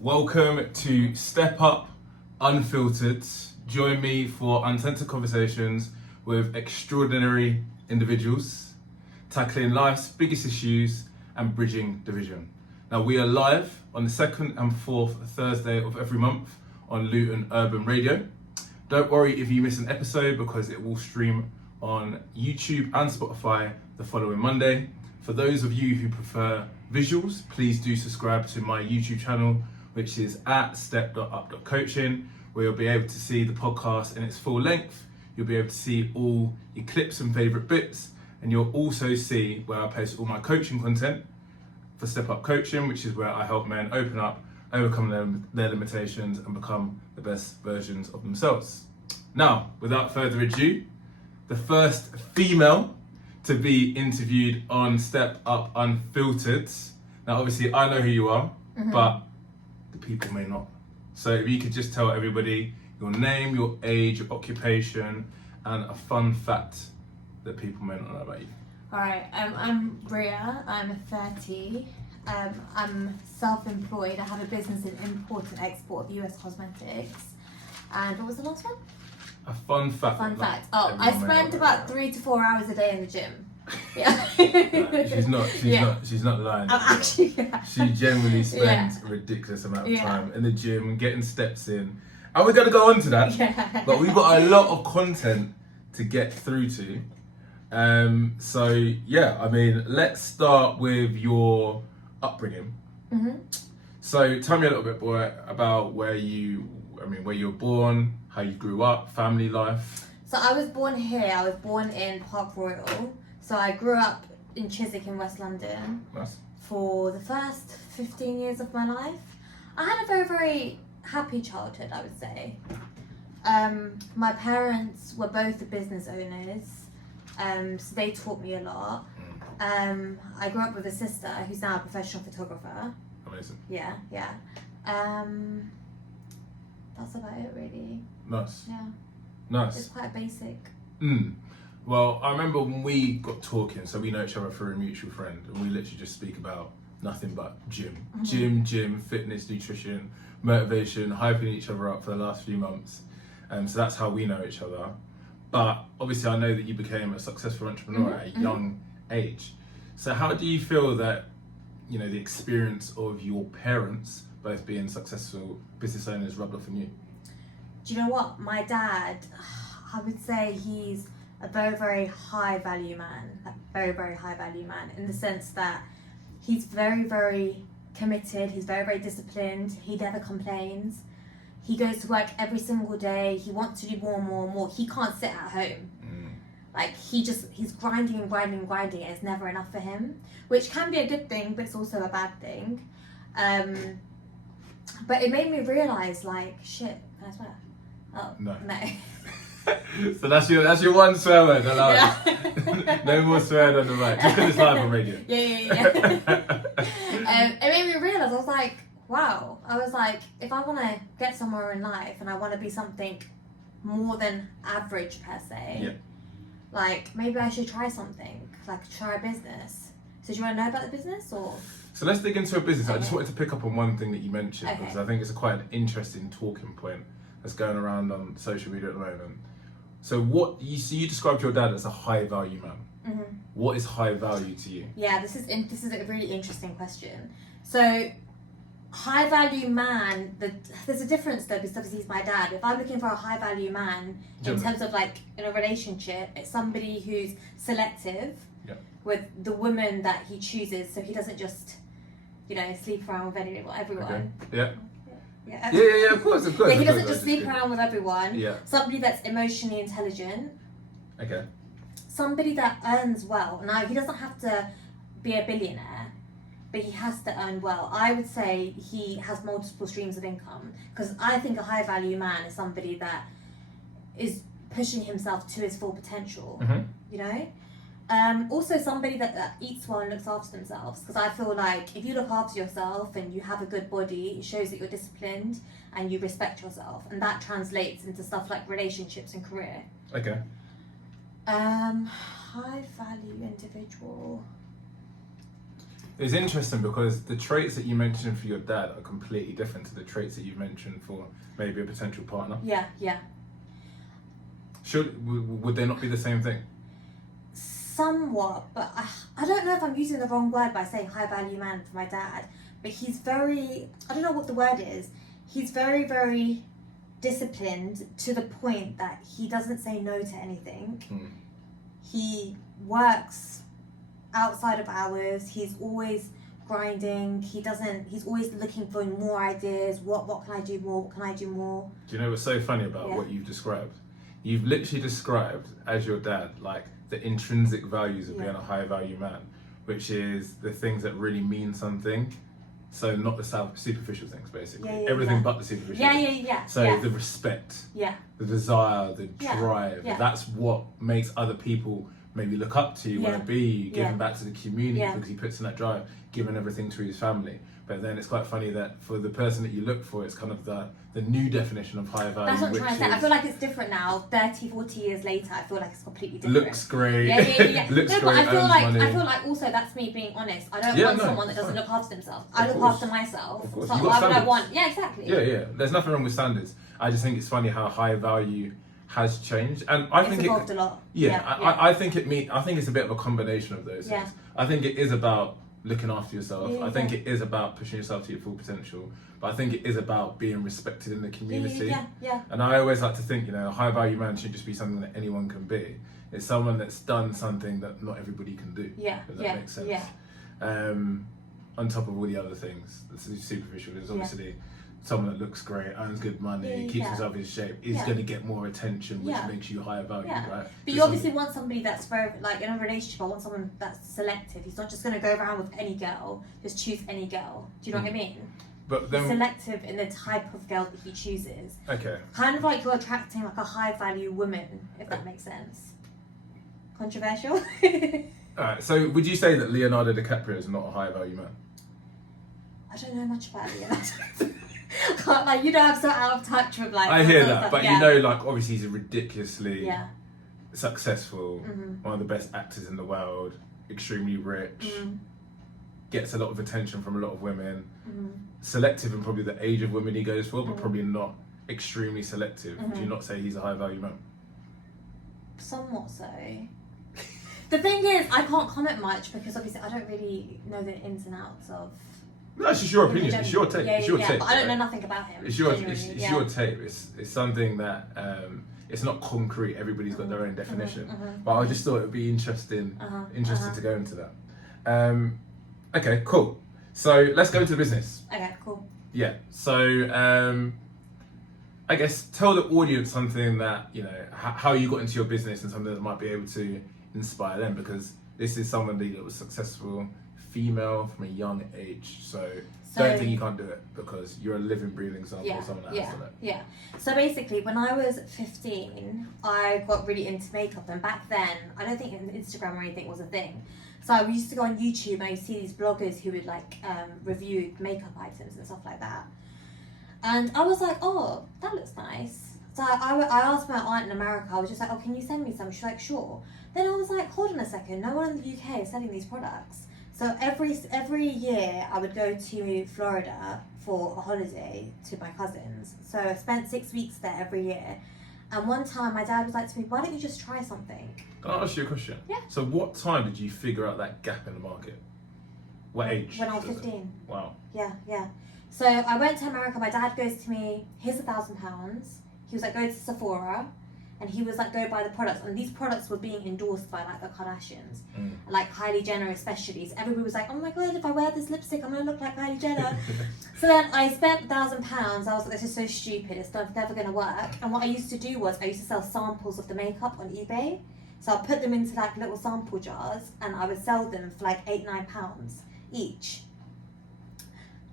Welcome to Step Up Unfiltered. Join me for uncensored conversations with extraordinary individuals, tackling life's biggest issues and bridging division. Now, we are live on the second and fourth Thursday of every month on Luton Urban Radio. Don't worry if you miss an episode because it will stream on YouTube and Spotify the following Monday. For those of you who prefer visuals, please do subscribe to my YouTube channel, which is at step.up.coaching, where you'll be able to see the podcast in its full length. You'll be able to see all your clips and favourite bits, and you'll also see where I post all my coaching content for Step Up Coaching, which is where I help men open up, overcome their limitations, and become the best versions of themselves. Now, without further ado, the first female to be interviewed on Step Up Unfiltered. Now, obviously, I know who you are, but the people may not. So if you could just tell everybody your name, your age, your occupation, and a fun fact that people may not know about you. Alright, I'm Riya, I'm 30, I'm self-employed, I have a business in import and export of US cosmetics. And what was the last one? A fun fact. Fun like fact. Oh, I everyone may spend not about know. 3 to 4 hours a day in the gym. Yeah. No, she's not lying. I'm actually, She generally spends a ridiculous amount of time in the gym, getting steps in. And we're going to go on to that. Yeah. But we've got a lot of content to get through to. Let's start with your upbringing. So tell me a little bit, boy, about where you were born, how you grew up, family life. So I was born here, I was born in Park Royal. So I grew up in Chiswick in West London. Nice. For the first 15 years of my life. I had a very, very happy childhood, I would say. My parents were both the business owners, so they taught me a lot. I grew up with a sister who's now a professional photographer. Amazing. Yeah. That's about it, really. Nice. Yeah. Nice. It's quite basic. Well, I remember when we got talking, so we know each other through a mutual friend, and we literally just speak about nothing but gym. Gym, fitness, nutrition, motivation, hyping each other up for the last few months. So that's how we know each other. But obviously I know that you became a successful entrepreneur at a young age. So how do you feel that, the experience of your parents both being successful business owners rubbed off on you? Do you know what? My dad, I would say he's a very, very high value man. A very, very high value man in the sense that he's very, very committed. He's very, very disciplined. He never complains. He goes to work every single day. He wants to do more and more and more. He can't sit at home. Like he's grinding and grinding and grinding. And it's never enough for him, which can be a good thing, but it's also a bad thing. But it made me realise, like, shit, can I swear? Oh, no. So that's your one swear word allowed. No more swearing on the mic, just because it's live on radio. Yeah. It made me realise, I was like, wow. I was like, if I want to get somewhere in life and I want to be something more than average per se, like maybe I should try something, like try a business. So do you want to know about the business or? So let's dig into a business. I just wanted to pick up on one thing that you mentioned because I think it's quite an interesting talking point that's going around on social media at the moment. So you described your dad as a high value man. What is high value to you? Yeah, this is a really interesting question. So high value man, there's a difference though because obviously he's my dad. If I'm looking for a high value man in terms of like in a relationship, it's somebody who's selective with the woman that he chooses, so he doesn't just sleep around with everyone. Okay. Yeah, of course. Yeah, he doesn't just sleep around with everyone. Yeah. Somebody that's emotionally intelligent. Okay. Somebody that earns well. Now, he doesn't have to be a billionaire, but he has to earn well. I would say he has multiple streams of income because I think a high value man is somebody that is pushing himself to his full potential, Also somebody that eats well and looks after themselves, because I feel like if you look after yourself and you have a good body, it shows that you're disciplined and you respect yourself, and that translates into stuff like relationships and career. Okay. High value individual. It's interesting because the traits that you mentioned for your dad are completely different to the traits that you've mentioned for maybe a potential partner. Yeah, yeah. Would they not be the same thing? Somewhat, but I don't know if I'm using the wrong word by saying high value man for my dad, but he's very, I don't know what the word is, he's very, very disciplined to the point that he doesn't say no to anything. He works outside of hours, he's always grinding, he's always looking for more ideas, what can I do more, what can I do more. Do you know what's so funny about what you've described? You've literally described as your dad like the intrinsic values of being a high value man, which is the things that really mean something. So not the superficial things, basically. Everything but the superficial things. So the respect, the desire, the drive, that's what makes other people maybe look up to you, want to be you, giving back to the community because he puts in that drive, giving everything to his family. But then it's quite funny that for the person that you look for, it's kind of the new definition of high value. That's what I'm trying to say. I feel like it's different now. 30, 40 years later, I feel like it's completely different. Looks great. Looks no, great. but I feel money. like also that's me being honest. I don't want someone that doesn't look after themselves. I look after myself. Of course. So why would I want? Yeah, exactly. Yeah. There's nothing wrong with standards. I just think it's funny how high value has changed, and I think evolved a lot. I think I think it's a bit of a combination of those things. I think it is about looking after yourself. I think it is about pushing yourself to your full potential, but I think it is about being respected in the community. And I always like to think, a high value man should just be something that anyone can be. It's someone that's done something that not everybody can do. If that makes sense. On top of all the other things, that's superficial. There's obviously someone that looks great, earns good money, keeps himself in shape, is going to get more attention, which makes you higher value, right? But you obviously want somebody that's very, like in a relationship, I want someone that's selective. He's not just going to go around with any girl, just choose any girl. Do you know what I mean? But then, he's selective in the type of girl that he chooses. Okay. Kind of like you're attracting like a high value woman, if that makes sense. Controversial? Alright, so would you say that Leonardo DiCaprio is not a high value man? I don't know much about Leonardo. I'm so out of touch with I hear that, but obviously he's a ridiculously successful, one of the best actors in the world, extremely rich, gets a lot of attention from a lot of women, selective in probably the age of women he goes for, but probably not extremely selective. Do you not say he's a high value man? Somewhat so. The thing is, I can't comment much because obviously I don't really know the ins and outs of. No, it's just your opinion. It's your take. It's your take. But I don't know nothing about him. It's your take. It's something that it's not concrete. Everybody's got their own definition. But I just thought it would be interesting to go into that. Okay, cool. So let's go into the business. Okay, cool. Yeah. So I guess tell the audience something that how you got into your business and something that might be able to inspire them, because this is somebody that was successful, female from a young age, so don't think you can't do it because you're a living, breathing example of someone that has done it. So basically, when I was 15, I got really into makeup, and back then, I don't think Instagram or anything was a thing. So I used to go on YouTube and I used to see these bloggers who would review makeup items and stuff like that. And I was like, oh, that looks nice. So I asked my aunt in America, I was just like, oh, can you send me some? She's like, sure. Then I was like, hold on a second, no one in the UK is selling these products. So every year I would go to Florida for a holiday to my cousins. So I spent 6 weeks there every year. And one time my dad was like to me, why don't you just try something? Can I ask you a question? Yeah. So what time did you figure out that gap in the market? What age? When I was 15. Wow. Yeah. So I went to America, my dad goes to me, here's £1,000. He was like, go to Sephora. And he was like, go buy the products. And these products were being endorsed by like the Kardashians, like Kylie Jenner especially. So everybody was like, oh my God, if I wear this lipstick, I'm going to look like Kylie Jenner. So then I spent £1,000. I was like, this is so stupid. It's never going to work. And what I used to do was I used to sell samples of the makeup on eBay. So I'd put them into like little sample jars and I would sell them for like £8-9 each.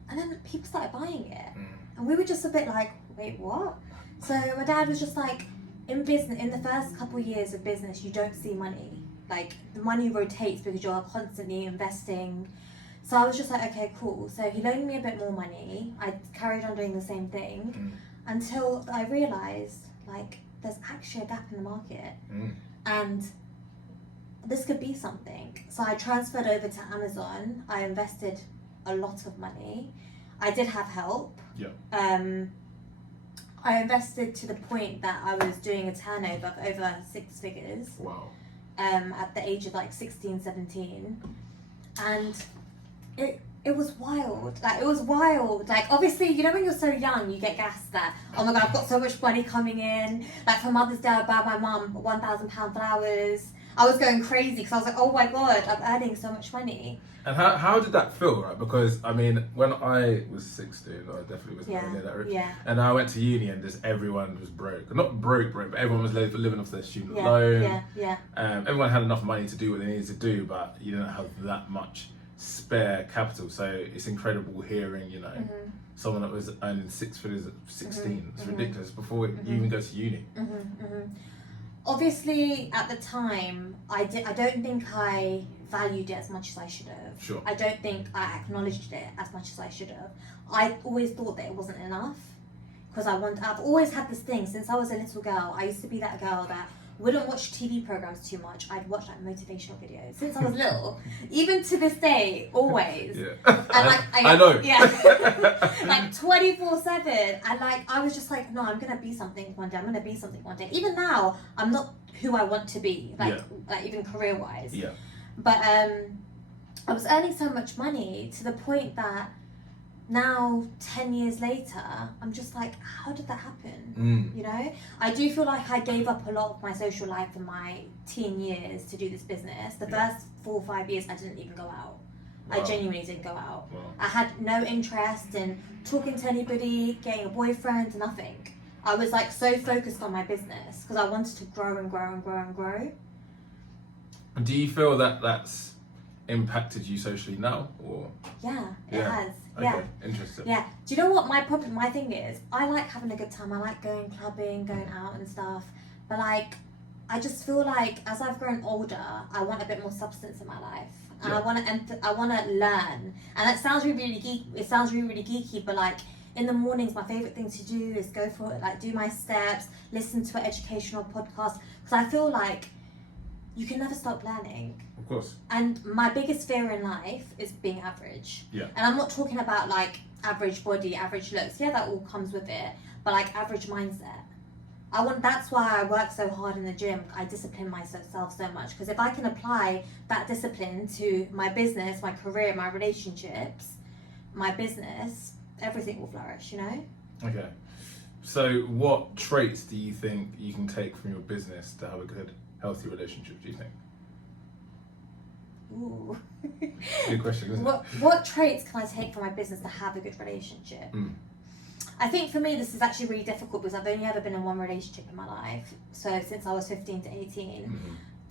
And then people started buying it. And we were just a bit like, wait, what? So my dad was just like, in business, in the first couple of years of business, you don't see money. Like, the money rotates because you're constantly investing. So I was just like, okay, cool. So he loaned me a bit more money. I carried on doing the same thing until I realised, like, there's actually a gap in the market. And this could be something. So I transferred over to Amazon. I invested a lot of money. I did have help. Yeah. I invested to the point that I was doing a turnover of over 6 figures. Wow. At the age of like 16, 17. And it was wild. Like, it was wild. Like, obviously, you know, when you're so young, you get gassed that, oh my God, I've got so much money coming in. Like, for Mother's Day, I bought my mum £1,000 flowers. I was going crazy because I was like, oh my God, I'm earning so much money. And how did that feel, right? Because, I mean, when I was 16, I definitely wasn't near that rich. Yeah. And I went to uni and just everyone was broke. Not broke, but everyone was living off their student Yeah, loan. yeah. Everyone had enough money to do what they needed to do, but you didn't have that much spare capital. So it's incredible hearing, you know, someone that was earning 6 figures at 16. It's ridiculous before you even go to uni. Obviously, at the time, I don't think I valued it as much as I should have. Sure. I don't think I acknowledged it as much as I should have. I always thought that it wasn't enough because I've always had this thing since I was a little girl. I used to be that girl that wouldn't watch TV programs too much. I'd watch like motivational videos since I was little, even to this day, always. Yeah. And like I know. Yeah. Like 24/7, and like I was just like, no, I'm gonna be something one day. I'm gonna be something one day. Even now, I'm not who I want to be. Like even career wise. Yeah. But I was earning so much money to the point that now 10 years later, I'm just like, how did that happen? You know, I do feel like I gave up a lot of my social life in my teen years to do this business. The first 4 or 5 years, I didn't even go out. Wow. I genuinely didn't go out. Wow. I had no interest in talking to anybody, getting a boyfriend, nothing. I was like so focused on my business because I wanted to grow and grow and grow and grow. Do you feel that that's impacted you socially now, or? Yeah, it has. Okay, yeah. interesting. Yeah. Do you know what my thing is? I like having a good time. I like going clubbing, going out and stuff. But like, I just feel like as I've grown older, I want a bit more substance in my life, and I want to learn. And that sounds really geeky. It sounds really geeky, but like in the mornings, my favorite thing to do is go for it. Like do my steps, listen to an educational podcast, because I feel like you can never stop learning. Of course. And my biggest fear in life is being average. Yeah. And I'm not talking about like average body, average looks. Yeah, that all comes with it. But like average mindset. That's why I work so hard in the gym. I discipline myself so much. Because if I can apply that discipline to my business, my career, my relationships, my business, everything will flourish, you know? Okay. So what traits do you think you can take from your business to have a good, healthy relationship, do you think? Ooh. Good question, isn't it? What traits can I take from my business to have a good relationship? I think for me this is actually really difficult because I've only ever been in one relationship in my life. So since I was 15 to 18,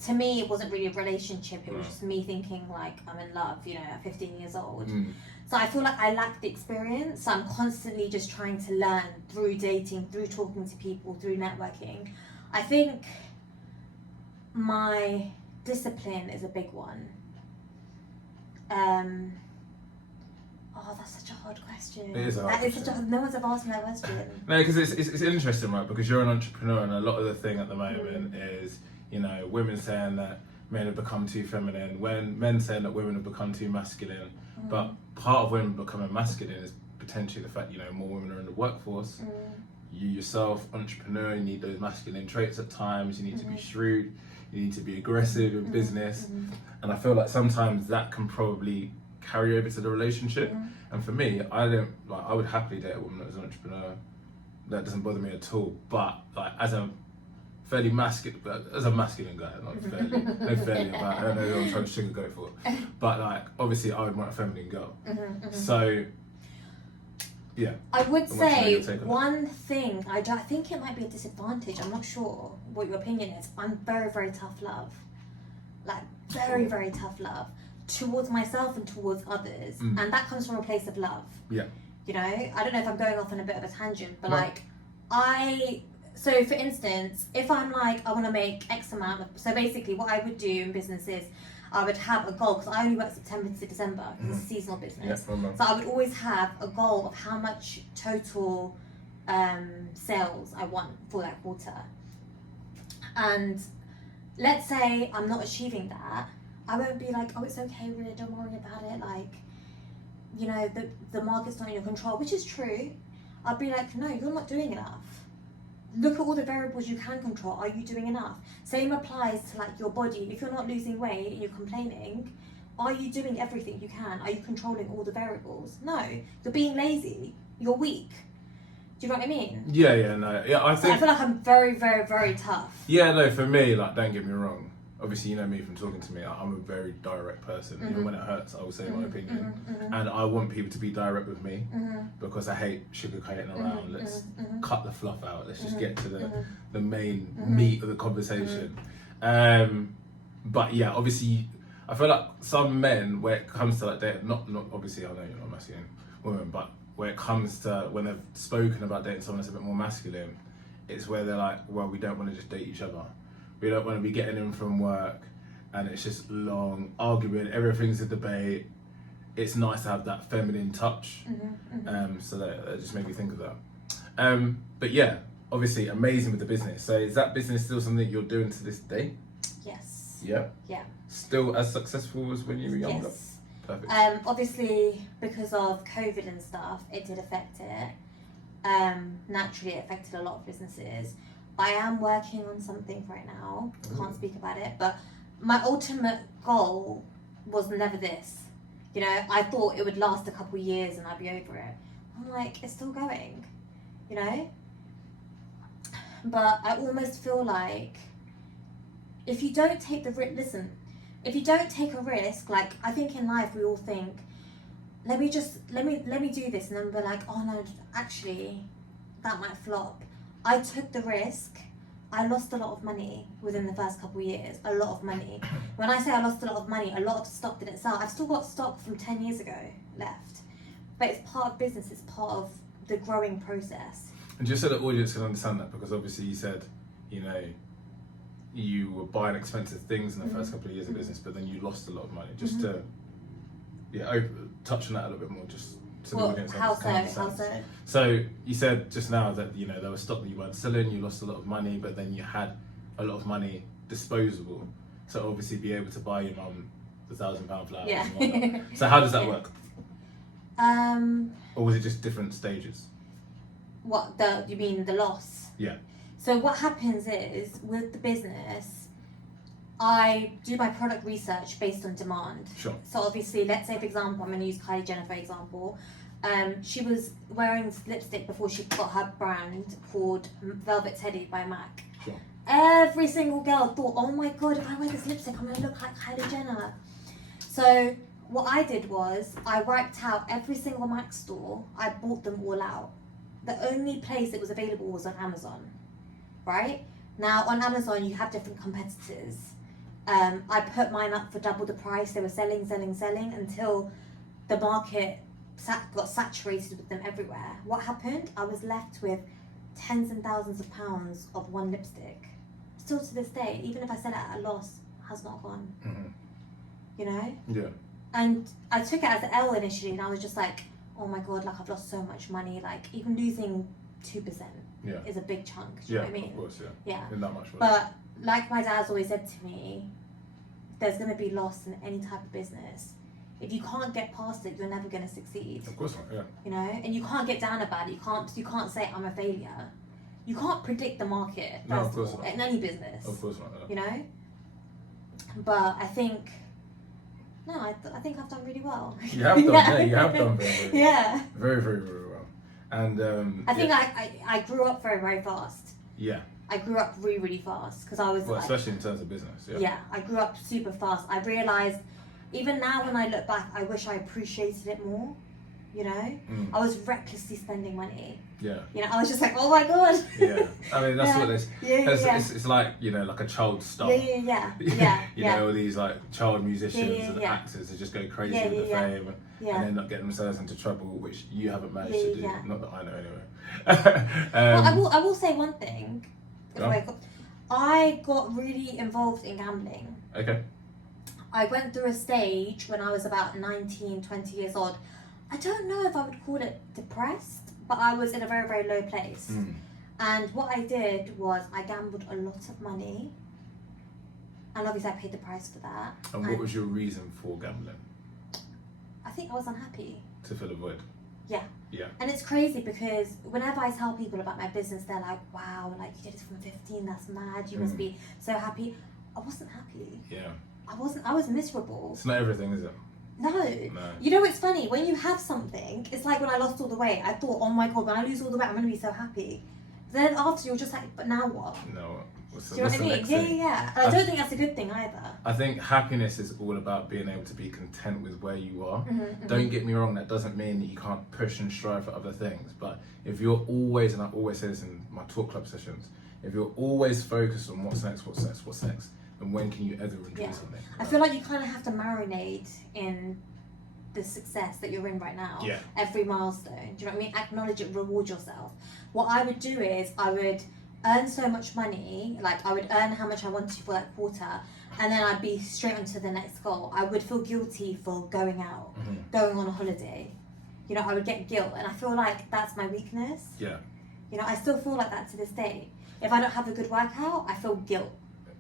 to me it wasn't really a relationship. It was just me thinking like I'm in love, you know, at 15 years old. So I feel like I lack the experience. So I'm constantly just trying to learn through dating, through talking to people, through networking. I think my discipline is a big one. That's such a hard question. It is a hard question. No one's ever asked me that question. No, because it's interesting, right? Because you're an entrepreneur, and a lot of the thing at the moment is, you know, women saying that men have become too feminine, when men saying that women have become too masculine. But part of women becoming masculine is potentially the fact, you know, more women are in the workforce. You yourself, entrepreneur, you need those masculine traits at times. You need to be shrewd. You need to be aggressive in business. And I feel like sometimes that can probably carry over to the relationship. And for me, I would happily date a woman that was an entrepreneur. That doesn't bother me at all. But like as a masculine guy, not fairly, no fairly about. I don't know who I'm trying to sugarcoat for. But like obviously, I would want a feminine girl. So yeah. I would say one thing. I think it might be a disadvantage. I'm not sure what your opinion is. I'm very, very tough love. Like very, very tough love towards myself and towards others, and that comes from a place of love. Yeah. You know, I don't know if I'm going off on a bit of a tangent, but so for instance, if I'm like I want to make X amount of, so basically what I would do in business is I would have a goal, because I only work September to December because it's a seasonal business. So I would always have a goal of how much total sales I want for that quarter. And let's say I'm not achieving that, I won't be like, oh, it's okay, Riya, don't worry about it. Like, you know, the market's not in your control, which is true. I'll be like, no, you're not doing enough. Look at all the variables you can control. Are you doing enough? Same applies to like your body. If you're not losing weight and you're complaining, are you doing everything you can? Are you controlling all the variables? No, you're being lazy. You're weak. Do you know what I mean? Yeah, I So think. I feel like I'm very, very, very tough. Yeah, no, for me, like, don't get me wrong. Obviously, you know me from talking to me. I'm a very direct person. Even when it hurts, I will say my opinion, and I want people to be direct with me because I hate sugarcoating around. Let's cut the fluff out. Let's just get to the main meat of the conversation. But yeah, obviously, I feel like some men, where it comes to like dating, not obviously, I know you're not masculine women, but where it comes to when they've spoken about dating someone that's a bit more masculine, it's where they're like, well, we don't want to just date each other. We don't want to be getting in from work and it's just long arguing, everything's a debate. It's nice to have that feminine touch. So that just made me think of that. But yeah, obviously amazing with the business. So is that business still something you're doing to this day? Yes. Yeah? Yeah. Still as successful as when you were younger? Yes. Perfect. Obviously, because of COVID and stuff, it did affect it. Naturally, it affected a lot of businesses. I am working on something right now. Can't speak about it, but my ultimate goal was never this. You know, I thought it would last a couple years and I'd be over it. I'm like, it's still going, you know? But I almost feel like if you don't take the risk, if you don't take a risk, like I think in life we all think, let me do this, and then we're like, oh no, actually, that might flop. I took the risk. I lost a lot of money within the first couple of years. A lot of money. When I say I lost a lot of money, a lot of stock didn't sell. I've still got stock from 10 years ago left. But it's part of business. It's part of the growing process. And just so the audience can understand that, because obviously you said, you know, you were buying expensive things in the first couple of years of business, but then you lost a lot of money. Just to touch on that a little bit more, just so the audience understands. How so? So you said just now that, you know, there was stock that you weren't selling, you lost a lot of money, but then you had a lot of money disposable to obviously be able to buy your mum the £1,000 flowers. Yeah. And whatnot. So how does that work? Or was it just different stages? You mean the loss? Yeah. So what happens is, with the business, I do my product research based on demand. Sure. So obviously, let's say for example, I'm going to use Kylie Jenner for example. She was wearing lipstick before she got her brand called Velvet Teddy by MAC. Sure. Every single girl thought, oh my god, if I wear this lipstick, I'm going to look like Kylie Jenner. So what I did was, I wiped out every single MAC store. I bought them all out. The only place it was available was on Amazon. Right? Now on Amazon you have different competitors. I put mine up for double the price. They were selling until the market got saturated with them everywhere. What happened? I was left with tens and thousands of pounds of one lipstick. Still to this day, even if I sell it at a loss, has not gone. You know? Yeah. And I took it as an L initially, and I was just like, oh my god, like I've lost so much money. Like even losing 2% is a big chunk. Do you know what I mean? Of course, yeah. In that much money. But like my dad's always said to me, there's going to be loss in any type of business. If you can't get past it, you're never going to succeed. Of course not, yeah. You know, and you can't get down about it. You can't say I'm a failure. You can't predict the market. No, of course not. In any business. Of course not. Yeah. You know. But I think. No, I think I've done really well. You have done, you have done very, very well. Very, very, very well. And I think I grew up very, very fast. Yeah. I grew up really, really fast because I was. Well, especially in terms of business. Yeah. Yeah, I grew up super fast. I realised, even now when I look back, I wish I appreciated it more. You know, I was recklessly spending money. Yeah. You know, I was just like, oh my god. Yeah. I mean, that's what it is. Yeah. It's like, you know, like a child star. Yeah. You know, all these like child musicians and actors who just go crazy with the fame and end up getting themselves into trouble, which you haven't managed to do. Not that I know anyway. Well, I will say one thing. I got really involved in gambling. Okay. I went through a stage when I was about 19, 20 years old. I don't know if I would call it depressed, but I was in a very, very low place. And what I did was I gambled a lot of money And obviously I paid the price for that. And what was your reason for gambling? I think I was unhappy. To fill a void? Yeah. Yeah. And it's crazy because whenever I tell people about my business, they're like, wow, like you did it from 15, that's mad, you must be so happy. I wasn't happy. Yeah. I was miserable. It's not everything, is it? No. You know what's funny? When you have something, it's like when I lost all the weight, I thought, oh my God, when I lose all the weight, I'm going to be so happy. Then after you're just like, but now what? No. Do you know what I mean? Yeah. And I don't think that's a good thing either. I think happiness is all about being able to be content with where you are. Don't get me wrong, that doesn't mean that you can't push and strive for other things. But if you're always, and I always say this in my talk club sessions, if you're always focused on what's next, and when can you ever enjoy something? I feel like you kind of have to marinate in the success that you're in right now. Yeah. Every milestone. Do you know what I mean? Acknowledge it, reward yourself. What I would do is I would earn so much money, like I would earn how much I wanted for that quarter, and then I'd be straight on to the next goal. I would feel guilty for going out, going on a holiday. You know, I would get guilt, and I feel like that's my weakness. Yeah. You know, I still feel like that to this day. If I don't have a good workout, I feel guilt.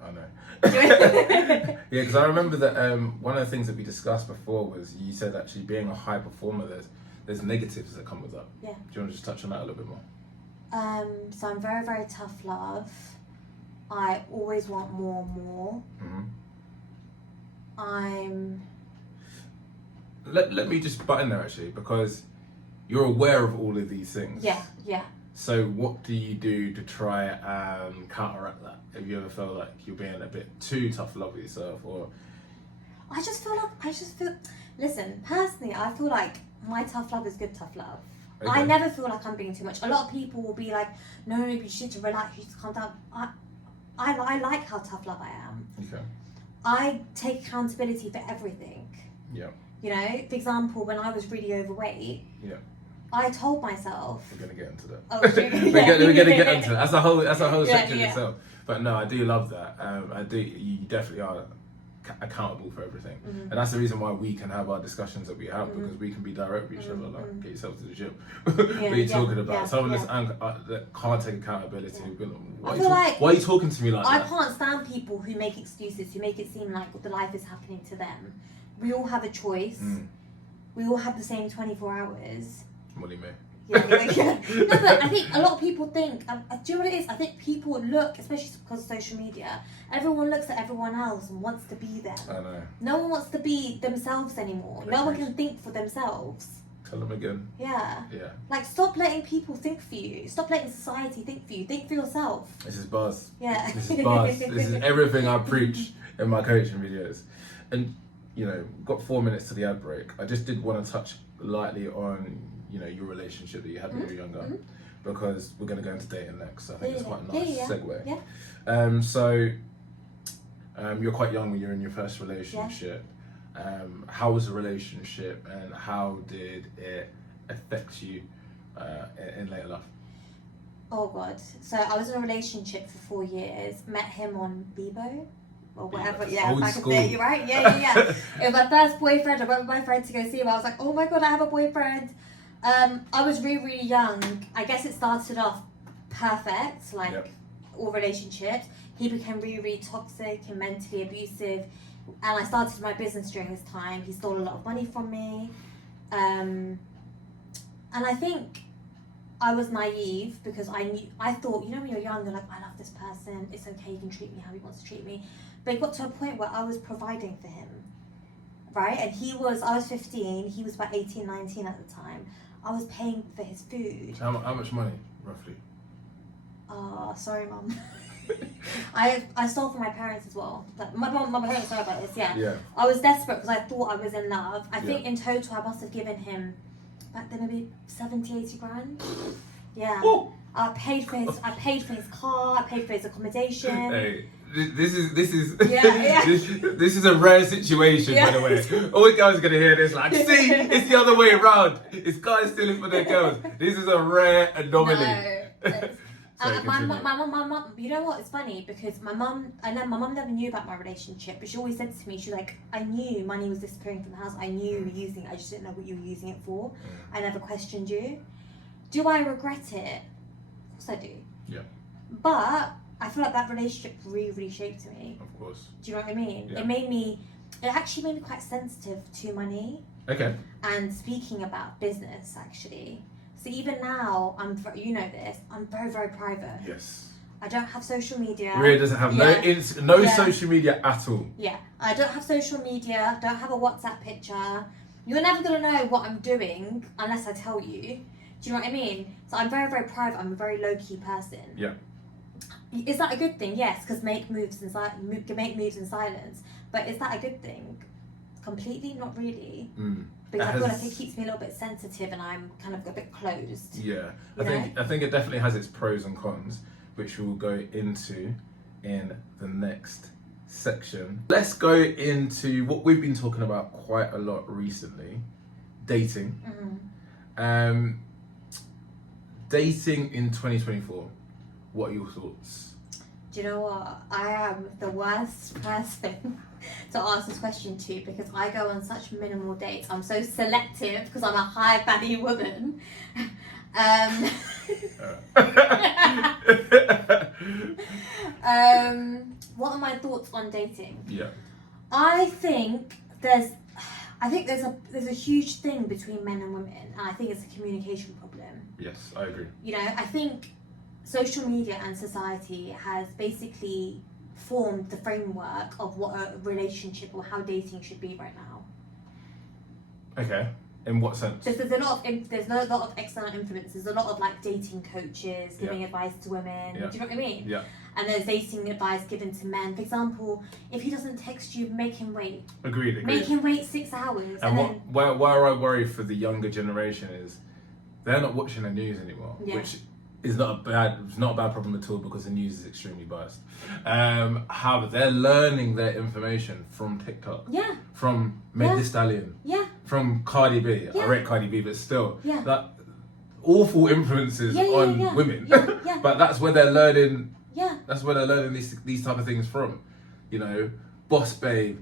I know. Yeah, because I remember that one of the things that we discussed before was you said actually being a high performer, there's negatives that come with that. Yeah. Do you want to just touch on that a little bit more? So I'm very, very tough love. I always want more and more. Let me just butt in there actually, because you're aware of all of these things. Yeah. So what do you do to try and counteract that? Have you ever felt like you're being a bit too tough love with yourself, or? I just feel, listen, personally, I feel like my tough love is good tough love. Okay. I never feel like I'm being too much. A lot of people will be like, no, you need to relax, you need to calm down. I like how tough love I am. Okay. I take accountability for everything. Yeah. You know, for example, when I was really overweight, I told myself. We're gonna get into that. Oh, we're gonna get into that. That's a whole section itself. But no, I do love that. I do. You definitely are accountable for everything, and that's the reason why we can have our discussions that we have, because we can be direct with each other. Like, get yourself to the gym. What are you talking about? Someone that can't take accountability. Why are you talking to me like that? I can't stand people who make excuses, who make it seem like the life is happening to them. We all have a choice. We all have the same 24 hours. Molly May. Yeah. No, but I think a lot of people think, do you know what it is? I think people look, especially because of social media, everyone looks at everyone else and wants to be them. I know. No one wants to be themselves anymore. No one can think for themselves. Tell them again. Yeah. Yeah. Like, stop letting people think for you. Stop letting society think for you. Think for yourself. This is buzz. Yeah. This is buzz. This is everything I preach in my coaching videos. And, you know, got 4 minutes to the ad break. I just did want to touch lightly on, you know, your relationship that you had when you were younger, because we're going to go into dating next. So I think it's quite a nice segue. Yeah. So you're quite young when you're in your first relationship. How was the relationship, and how did it affect you in later life? Oh God. So I was in a relationship for 4 years, met him on Bebo. Or whatever, back in the day, right? Yeah. It was my first boyfriend. I went with my friend to go see him. I was like, oh my God, I have a boyfriend. I was really, really young. I guess it started off perfect, like all relationships. He became really, really toxic and mentally abusive. And I started my business during this time. He stole a lot of money from me. And I think I was naive because I thought, you know, when you're young, you're like, I love this person. It's okay, he can treat me how he wants to treat me. But it got to a point where I was providing for him, right? And I was 15, he was about 18, 19 at the time. I was paying for his food. How much money, roughly? Sorry, Mum. I stole from my parents as well. Like, my parents know about this, yeah. I was desperate because I thought I was in love. I think in total I must have given him, back then, maybe 70, 80 grand. Yeah. Ooh. I paid for his car, I paid for his accommodation. Hey. This is this is a rare situation, by the way. All guys are gonna hear this like, see, it's the other way around. It's guys stealing for their girls. This is a rare anomaly. No. My mum, you know what? It's funny because my mum never knew about my relationship, but she always said to me, she's like, I knew money was disappearing from the house. I knew you were using it. I just didn't know what you were using it for. I never questioned you. Do I regret it? Of course I do. Yeah. But I feel like that relationship really shaped me. Of course. Do you know what I mean? Yeah. It actually made me quite sensitive to money Okay. and speaking about business, actually. So even now, you know this, I'm very private. Yes. I don't have social media. Riya doesn't have no social media at all. Yeah, I don't have social media, don't have a WhatsApp picture. You're never going to know what I'm doing unless I tell you. Do you know what I mean? So I'm very private. I'm a very low-key person. Yeah. Is that a good thing? Yes, because make moves in silence. But is that a good thing? Completely? Not really. Because I feel like it keeps me a little bit sensitive and I'm kind of a bit closed. Yeah. I think it definitely has its pros and cons, which we'll go into in the next section. Let's go into what we've been talking about quite a lot recently, dating. Dating in 2024, what are your thoughts? Do you know what? I am the worst person to ask this question to because I go on such minimal dates. I'm so selective because I'm a high value woman. What are my thoughts on dating? Yeah. I think there's a huge thing between men and women, and I think it's a communication problem. Yes, I agree. You know, I think social media and society has basically formed the framework of what a relationship or how dating should be right now. Okay. In what sense? There's a lot of external influence. There's a lot of like dating coaches giving advice to women. Yeah. Do you know what I mean? Yeah. And there's dating advice given to men. For example, if he doesn't text you, make him wait. Agreed. Make him wait 6 hours. And where I worry for the younger generation is they're not watching the news anymore, which is not a bad problem at all because the news is extremely biased. However, they're learning their information from TikTok. Yeah. From Meg Thee Stallion. Yeah. From Cardi B. Yeah. I rate Cardi B, but still. Yeah. That awful influences on women. Yeah. But that's where they're learning. Yeah. That's where they're learning these type of things from. You know, boss babe.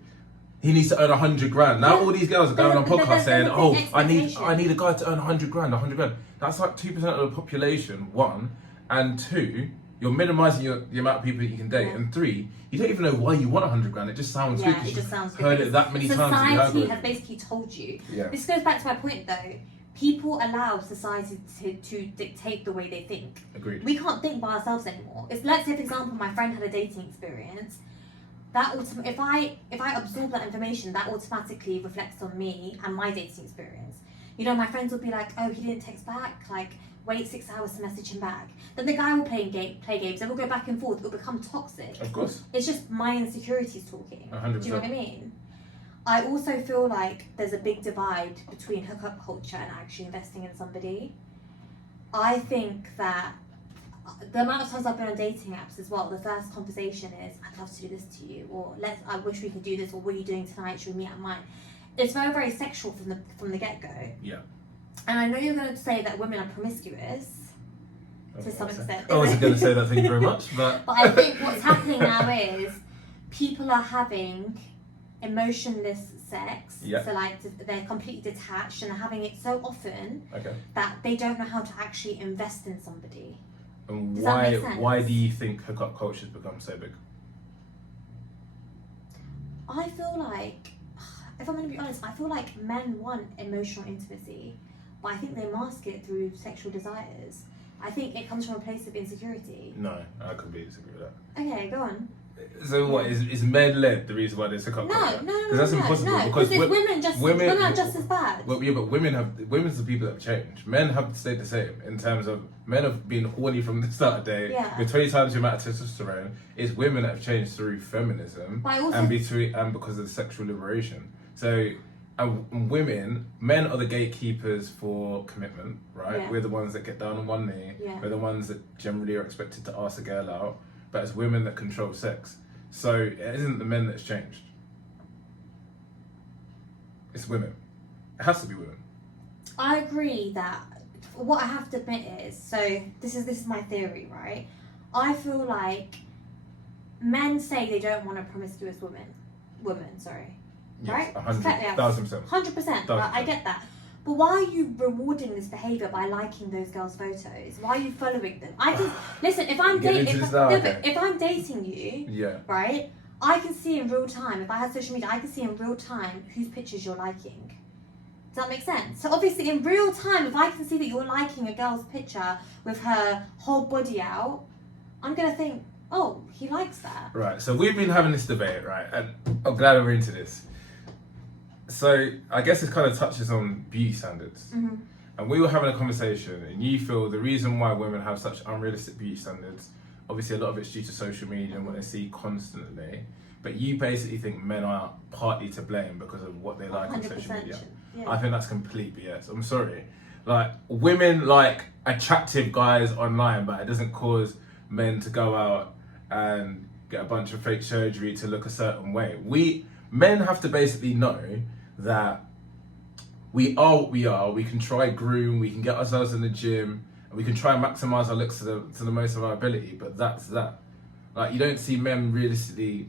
He needs to earn 100 grand. Now all these girls are going on podcasts saying, "Oh, I need a guy to earn 100 grand, 100 grand." That's like 2% of the population. 1, and 2, you're minimizing the amount of people that you can date, and 3, you don't even know why you want 100 grand. It just sounds good. It just sounds good. Heard it that many times. Society has basically told you. Yeah. This goes back to my point though. People allow society to dictate the way they think. Agreed. We can't think by ourselves anymore. Let's say, for example, my friend had a dating experience. If I absorb that information, that automatically reflects on me and my dating experience. You know, my friends will be like, "Oh, he didn't text back. Like, wait 6 hours to message him back." Then the guy will play games. Then we'll go back and forth. It'll become toxic. Of course. It's just my insecurities talking. 100%. Do you know what I mean? I also feel like there's a big divide between hookup culture and actually investing in somebody. I think that the amount of times I've been on dating apps as well, the first conversation is, "I'd love to do this to you," or "I wish we could do this," or "What are you doing tonight? Should we meet at mine?" It's very sexual from the get go. Yeah. And I know you're going to say that women are promiscuous to some extent. I wasn't going to say that. Thank you very much, but I think what's happening now is people are having emotionless sex. Yeah. So like they're completely detached and they're having it so often that they don't know how to actually invest in somebody. And Does that make sense? why do you think hookup culture has become so big? I feel like, if I'm going to be honest, I feel like men want emotional intimacy, but I think they mask it through sexual desires. I think it comes from a place of insecurity. No, I completely disagree with that. Okay, go on. So what is men led the reason why there's hookup culture? No, because that's impossible. No, because women are just as bad. Well, yeah, but women's the people that have changed. Men have stayed the same in terms of men have been horny from the start of the day. Yeah. With 20 times the amount of testosterone. It's women that have changed through feminism and because of sexual liberation. So. And men are the gatekeepers for commitment, right? Yeah. We're the ones that get down on one knee. Yeah. We're the ones that generally are expected to ask a girl out. But it's women that control sex. So it isn't the men that's changed. It's women. It has to be women. I agree that what I have to admit is, so this is my theory, right? I feel like men say they don't want a promiscuous woman, sorry. Yes, Right? 100,000%. 100%. I get that. but why are you rewarding this behaviour by liking those girls' photos? Why are you following them? I can listen if I'm dating if I'm dating you, Yeah. right? I can see in real time. If I had social media, I can see in real time whose pictures you're liking. Does that make sense? So obviously in real time, if I can see that you're liking a girl's picture with her whole body out, I'm gonna think, oh, he likes that. Right, so we've been having this debate, right, and I'm glad we're into this. So I guess it kind of touches on beauty standards. Mm-hmm. And we were having a conversation, and you feel the reason why women have such unrealistic beauty standards, obviously a lot of it's due to social media and what they see constantly, but you basically think men are partly to blame because of what they like on social media. Yeah. I think that's complete BS. I'm sorry. Like, women like attractive guys online, but it doesn't cause men to go out and get a bunch of fake surgery to look a certain way. Men have to basically know that we are what we are. We can try groom, we can get ourselves in the gym, and we can try and maximize our looks to the most of our ability, but that's that. Like, you don't see men realistically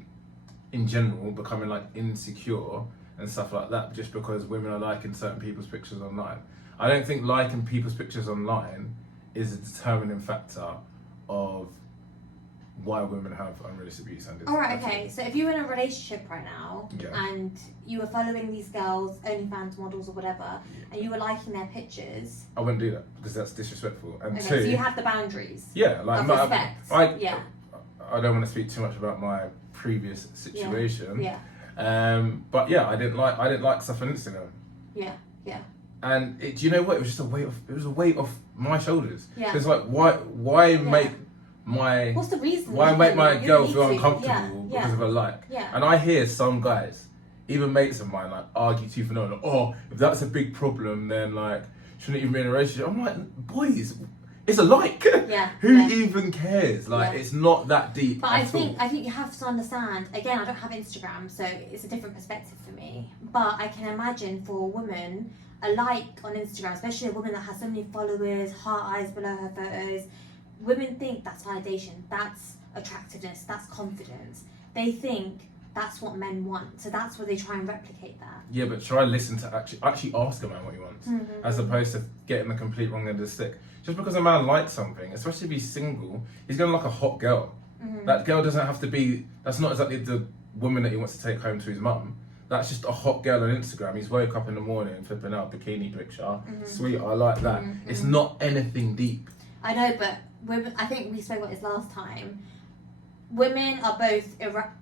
in general becoming like insecure and stuff like that just because women are liking certain people's pictures online. I don't think liking people's pictures online is a determining factor of why women have unrealistic beauty standards. Alright, okay, so if you were in a relationship right now, Yeah. and you were following these girls, OnlyFans models or whatever, and you were liking their pictures, I wouldn't do that because that's disrespectful. And okay, two, so you have the boundaries yeah, like of respect. I don't want to speak too much about my previous situation. Yeah. But yeah, I didn't like stuff on Instagram. Yeah. And do you know what? It was just a weight off my shoulders. Yeah. Because like, why make my What's the reason? why make my You girl need feel to. uncomfortable Yeah. because of a like? Yeah. And I hear some guys, even mates of mine, like argue tooth and nail. Like, oh, if that's a big problem, then like shouldn't even be in a relationship. I'm like, boys, it's a like. Yeah. Who even cares? Like, it's not that deep. But I think you have to understand. Again, I don't have Instagram, so it's a different perspective for me. But I can imagine for a woman, a like on Instagram, especially a woman that has so many followers, heart eyes below her photos, women think that's validation, that's attractiveness, that's confidence. They think that's what men want, so that's where they try and replicate that. Yeah, but try listen to actually ask a man what he wants, as opposed to getting the complete wrong end of the stick. Just because a man likes something, especially if he's single, he's gonna like a hot girl. That girl doesn't have to be. That's not exactly the woman that he wants to take home to his mum. That's just a hot girl on Instagram. He's woke up in the morning, flipping out a bikini picture. Sweet, I like that. It's not anything deep. I know, but women, I think we spoke about this last time. Women are both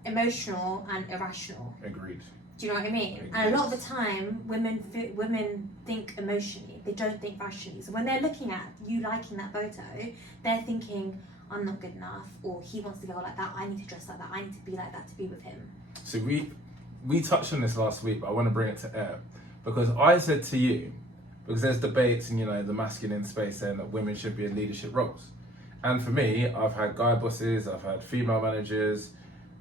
emotional and irrational. Agreed. Do you know what I mean? Agreed. And a lot of the time, women think emotionally. They don't think rationally. So when they're looking at you liking that photo, they're thinking, I'm not good enough, or he wants to go like that, I need to dress like that, I need to be like that to be with him. So we touched on this last week, but I want to bring it to air because I said to you, because there's debates in the masculine space saying that women should be in leadership roles, and for me, I've had guy bosses, I've had female managers,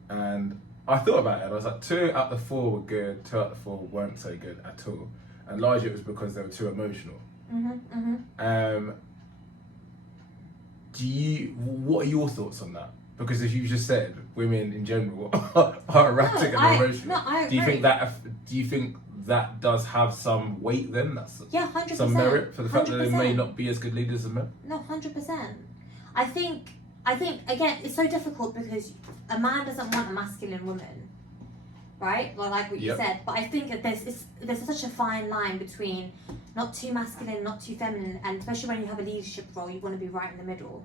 and I thought about it. I was like, 2 out of the 4 were good, 2 out of the 4 weren't so good at all, and largely it was because they were too emotional. What are your thoughts on that? Because as you just said, women in general are erratic and emotional. I agree. Do you think that does have some weight then? That's 100%. some merit for the fact that they 100%. may not be as good leaders as men? No, 100%. I think again, it's so difficult because a man doesn't want a masculine woman, right? Well, like what you said. But I think that there's such a fine line between not too masculine, not too feminine, and especially when you have a leadership role, you want to be right in the middle.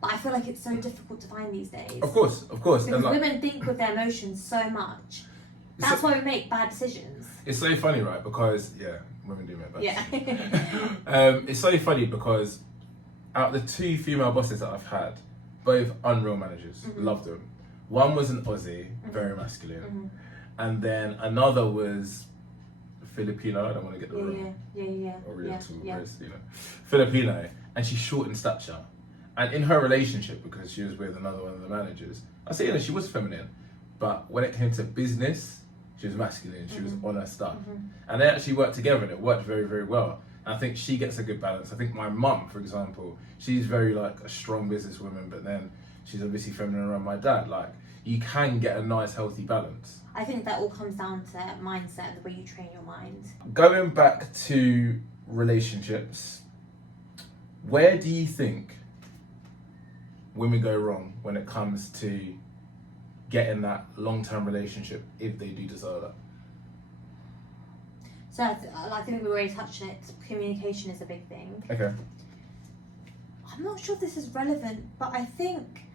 But I feel like it's so difficult to find these days. Of course. Because women think with their emotions so much. That's why we make bad decisions. It's so funny, right? Because women do make bad decisions. Yeah. It's so funny because out of the 2 female bosses that I've had, both unreal managers, loved them. One was an Aussie, very masculine, and then another was Filipino. I don't want to get the wrong Oriental, Filipino, and she's short in stature. And in her relationship, because she was with another one of the managers, I say she was feminine, but when it came to business, she was masculine. She was on her stuff, and they actually worked together, and it worked very, very well. I think she gets a good balance. I think my mum, for example, she's very like a strong businesswoman, but then she's obviously feminine around my dad. Like, you can get a nice healthy balance. I think that all comes down to mindset, the way you train your mind. Going back to relationships, where do you think women go wrong when it comes to getting that long-term relationship, if they do desire that? So I think we already touched on it. Communication is a big thing. Okay. I'm not sure if this is relevant, but I think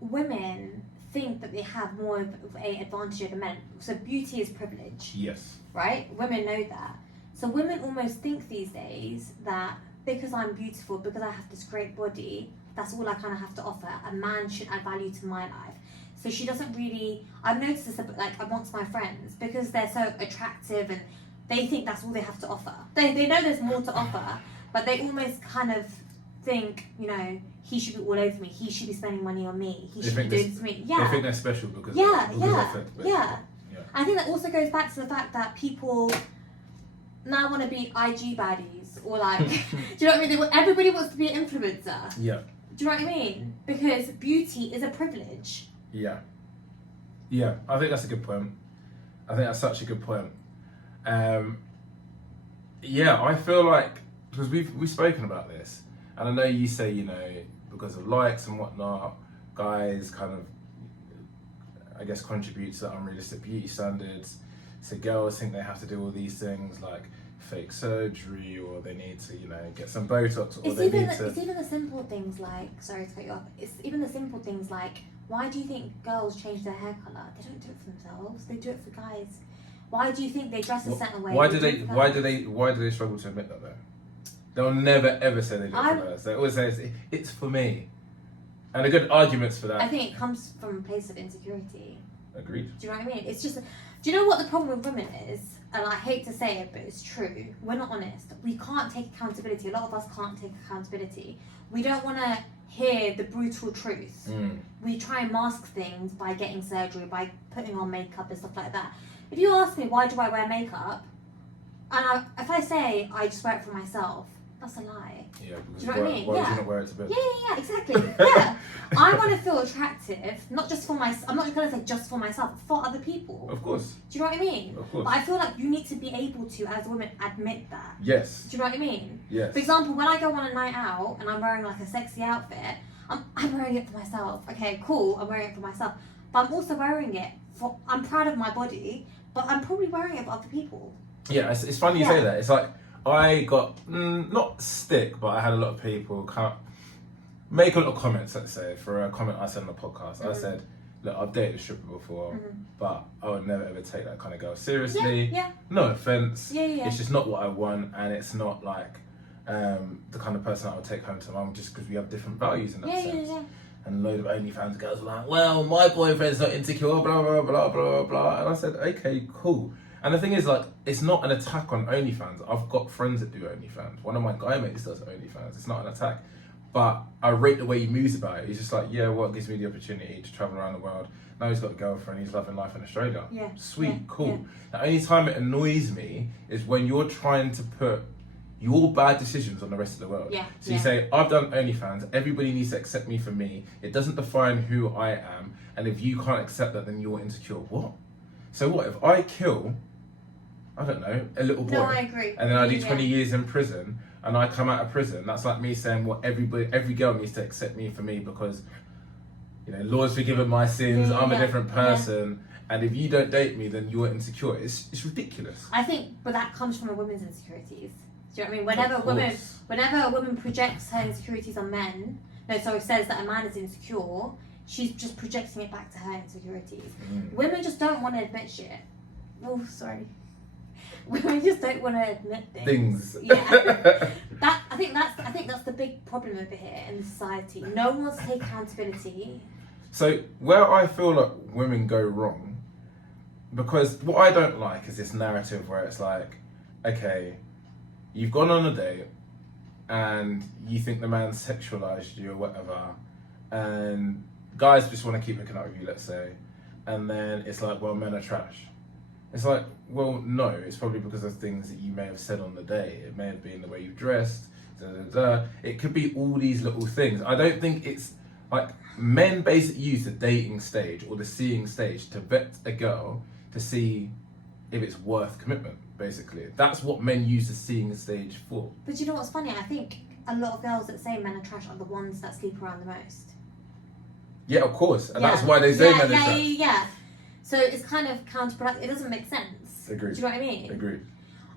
women think that they have more of a advantage over men. So beauty is privilege. Yes. Right? Women know that. So women almost think these days that because I'm beautiful, because I have this great body, that's all I kind of have to offer. A man should add value to my life. So she doesn't really, I've noticed this like amongst my friends, because they're so attractive and they think that's all they have to offer. They know there's more to offer, but they almost kind of think, you know, he should be all over me. He should be spending money on me. He should be doing this to me. Yeah. They think they're special because yeah. Yeah. I think that also goes back to the fact that people now want to be IG baddies or like, do you know what I mean? Everybody wants to be an influencer. Yeah. Do you know what I mean? Because beauty is a privilege. Yeah. Yeah, I think that's a good point. I think that's such a good point. Yeah, I feel like, because we've spoken about this, and I know you say, you know, because of likes and whatnot, guys kind of, I guess, contribute to unrealistic beauty standards. So girls think they have to do all these things like fake surgery, or they need to, you know, get some Botox, or It's even the simple things like, sorry to cut you off, it's even the simple things like, why do you think girls change their hair colour? They don't do it for themselves, they do it for guys. Why do you think they dress a certain way? Why do they struggle to admit that though? They'll never ever say they do it for us. They always say it's for me. And a good arguments for that. I think it comes from a place of insecurity. Agreed. Do you know what I mean? It's just, do you know what the problem with women is? And I hate to say it, but it's true. We're not honest. We can't take accountability. A lot of us can't take accountability. We don't want to hear the brutal truth. We try and mask things by getting surgery, by putting on makeup and stuff like that. If you ask me why do I wear makeup, and if I say I just wear it for myself, that's a lie. Yeah, because do you know what I mean? Why would you not wear it to bed? Yeah, exactly. Yeah. I want to feel attractive, not just for myself. I'm not going to say just for myself, for other people. Of course. Do you know what I mean? Of course. But I feel like you need to be able to, as a woman, admit that. Yes. Do you know what I mean? Yes. For example, when I go on a night out and I'm wearing like a sexy outfit, I'm wearing it for myself. Okay, cool, I'm wearing it for myself. But I'm also wearing it for, I'm proud of my body, but I'm probably wearing it for other people. Yeah, it's funny you say that. It's like, I got, not stick, but I had a lot of people make a lot of comments, let's say, for a comment I said on the podcast. I said, look, I've dated a stripper before, but I would never ever take that kind of girl seriously. Yeah. No offence. Yeah. It's just not what I want, and it's not like the kind of person I would take home to mum, just because we have different values in that sense. Yeah. And a load of OnlyFans girls were like, well, my boyfriend's not insecure, blah, blah, blah, blah, blah. And I said, okay, cool. And the thing is, like, it's not an attack on OnlyFans. I've got friends that do OnlyFans. One of my guy mates does OnlyFans. It's not an attack. But I rate the way he moves about it. He's just like, yeah, well, it gives me the opportunity to travel around the world. Now he's got a girlfriend. He's loving life in Australia. Yeah. Sweet, cool. Yeah. The only time it annoys me is when you're trying to put your bad decisions on the rest of the world. Yeah. So you say, I've done OnlyFans. Everybody needs to accept me for me. It doesn't define who I am. And if you can't accept that, then you're insecure. What? So what? If I kill, I don't know, a little boy. No, I agree. And then I do 20 years in prison, and I come out of prison. That's like me saying, well, every girl needs to accept me for me because, you know, Lord's forgiven my sins. I'm a different person. And if you don't date me, then you're insecure. It's ridiculous. I think, but that comes from a woman's insecurities. Do you know what I mean? Whenever a woman projects her insecurities on men, says that a man is insecure, she's just projecting it back to her insecurities. Women just don't want to admit shit. Oh, sorry. Women just don't want to admit things. Yeah. I think that's the big problem over here in society. No one wants to take accountability. So where I feel like women go wrong, because what I don't like is this narrative where it's like, okay, you've gone on a date and you think the man sexualized you or whatever, and guys just want to keep hooking up with you, let's say, and then it's like, well, men are trash. It's like, well, no, it's probably because of things that you may have said on the day. It may have been the way you dressed, It could be all these little things. I don't think it's Like, men basically use the dating stage or the seeing stage to vet a girl to see if it's worth commitment, basically. That's what men use the seeing stage for. But you know what's funny? I think a lot of girls that say men are trash are the ones that sleep around the most. Yeah, of course. And that's why they say men are trash. Yeah. So it's kind of counterproductive. It doesn't make sense. Agreed. Do you know what I mean? Agreed.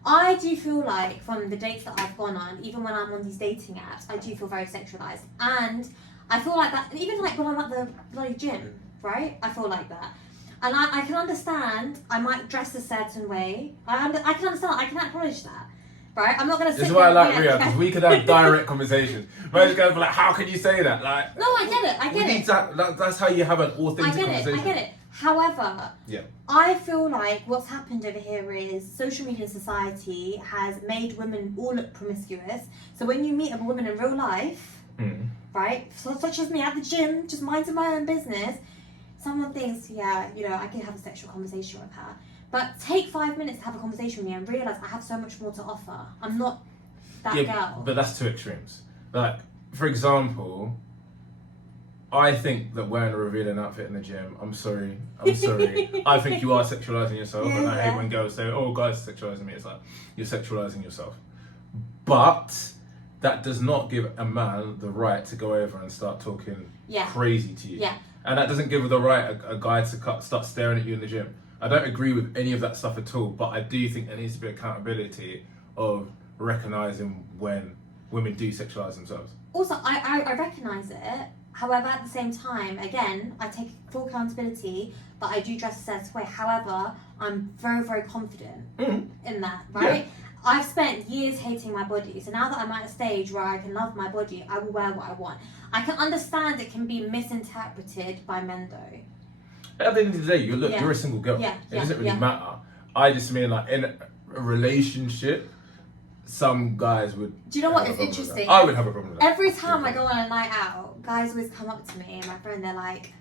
I do feel like from the dates that I've gone on, even when I'm on these dating apps, I do feel very sexualized. And I feel like that, even like when I'm at the bloody gym, right? I feel like that. And I can understand, I might dress a certain way. I can understand, I can acknowledge that. Right? I'm not going to sit This is why I like there Riya, because we could have direct conversations. Most guys be like, how can you say that? Like, no, I get it. we need to, that's how you have an authentic conversation. I get it. However, yeah. I feel like what's happened over here is social media society has made women all look promiscuous. So when you meet a woman in real life, right, such as me at the gym, just minding my own business, someone thinks, yeah, you know, I can have a sexual conversation with her. But take 5 minutes to have a conversation with me and realise I have so much more to offer. I'm not that girl. But that's two extremes. Like, for example, I think that wearing a revealing outfit in the gym, I'm sorry. I think you are sexualising yourself, and I hate when girls say, oh, guys are sexualising me. It's like, you're sexualising yourself. But that does not give a man the right to go over and start talking crazy to you. Yeah. And that doesn't give the right a guy to start staring at you in the gym. I don't agree with any of that stuff at all, but I do think there needs to be accountability of recognising when women do sexualise themselves. Also, I recognise it. However, at the same time, again, I take full accountability that I do dress a certain way. However, I'm very, very confident in that, right? Yeah. I've spent years hating my body, so now that I'm at a stage where I can love my body, I will wear what I want. I can understand it can be misinterpreted by men though. At the end of the day, you're a single girl. It doesn't really matter. I just mean, like, in a relationship, some guys would. Do you know what is interesting? I would have a problem with that. Every time I go on a night out, guys always come up to me and my friend, they're like,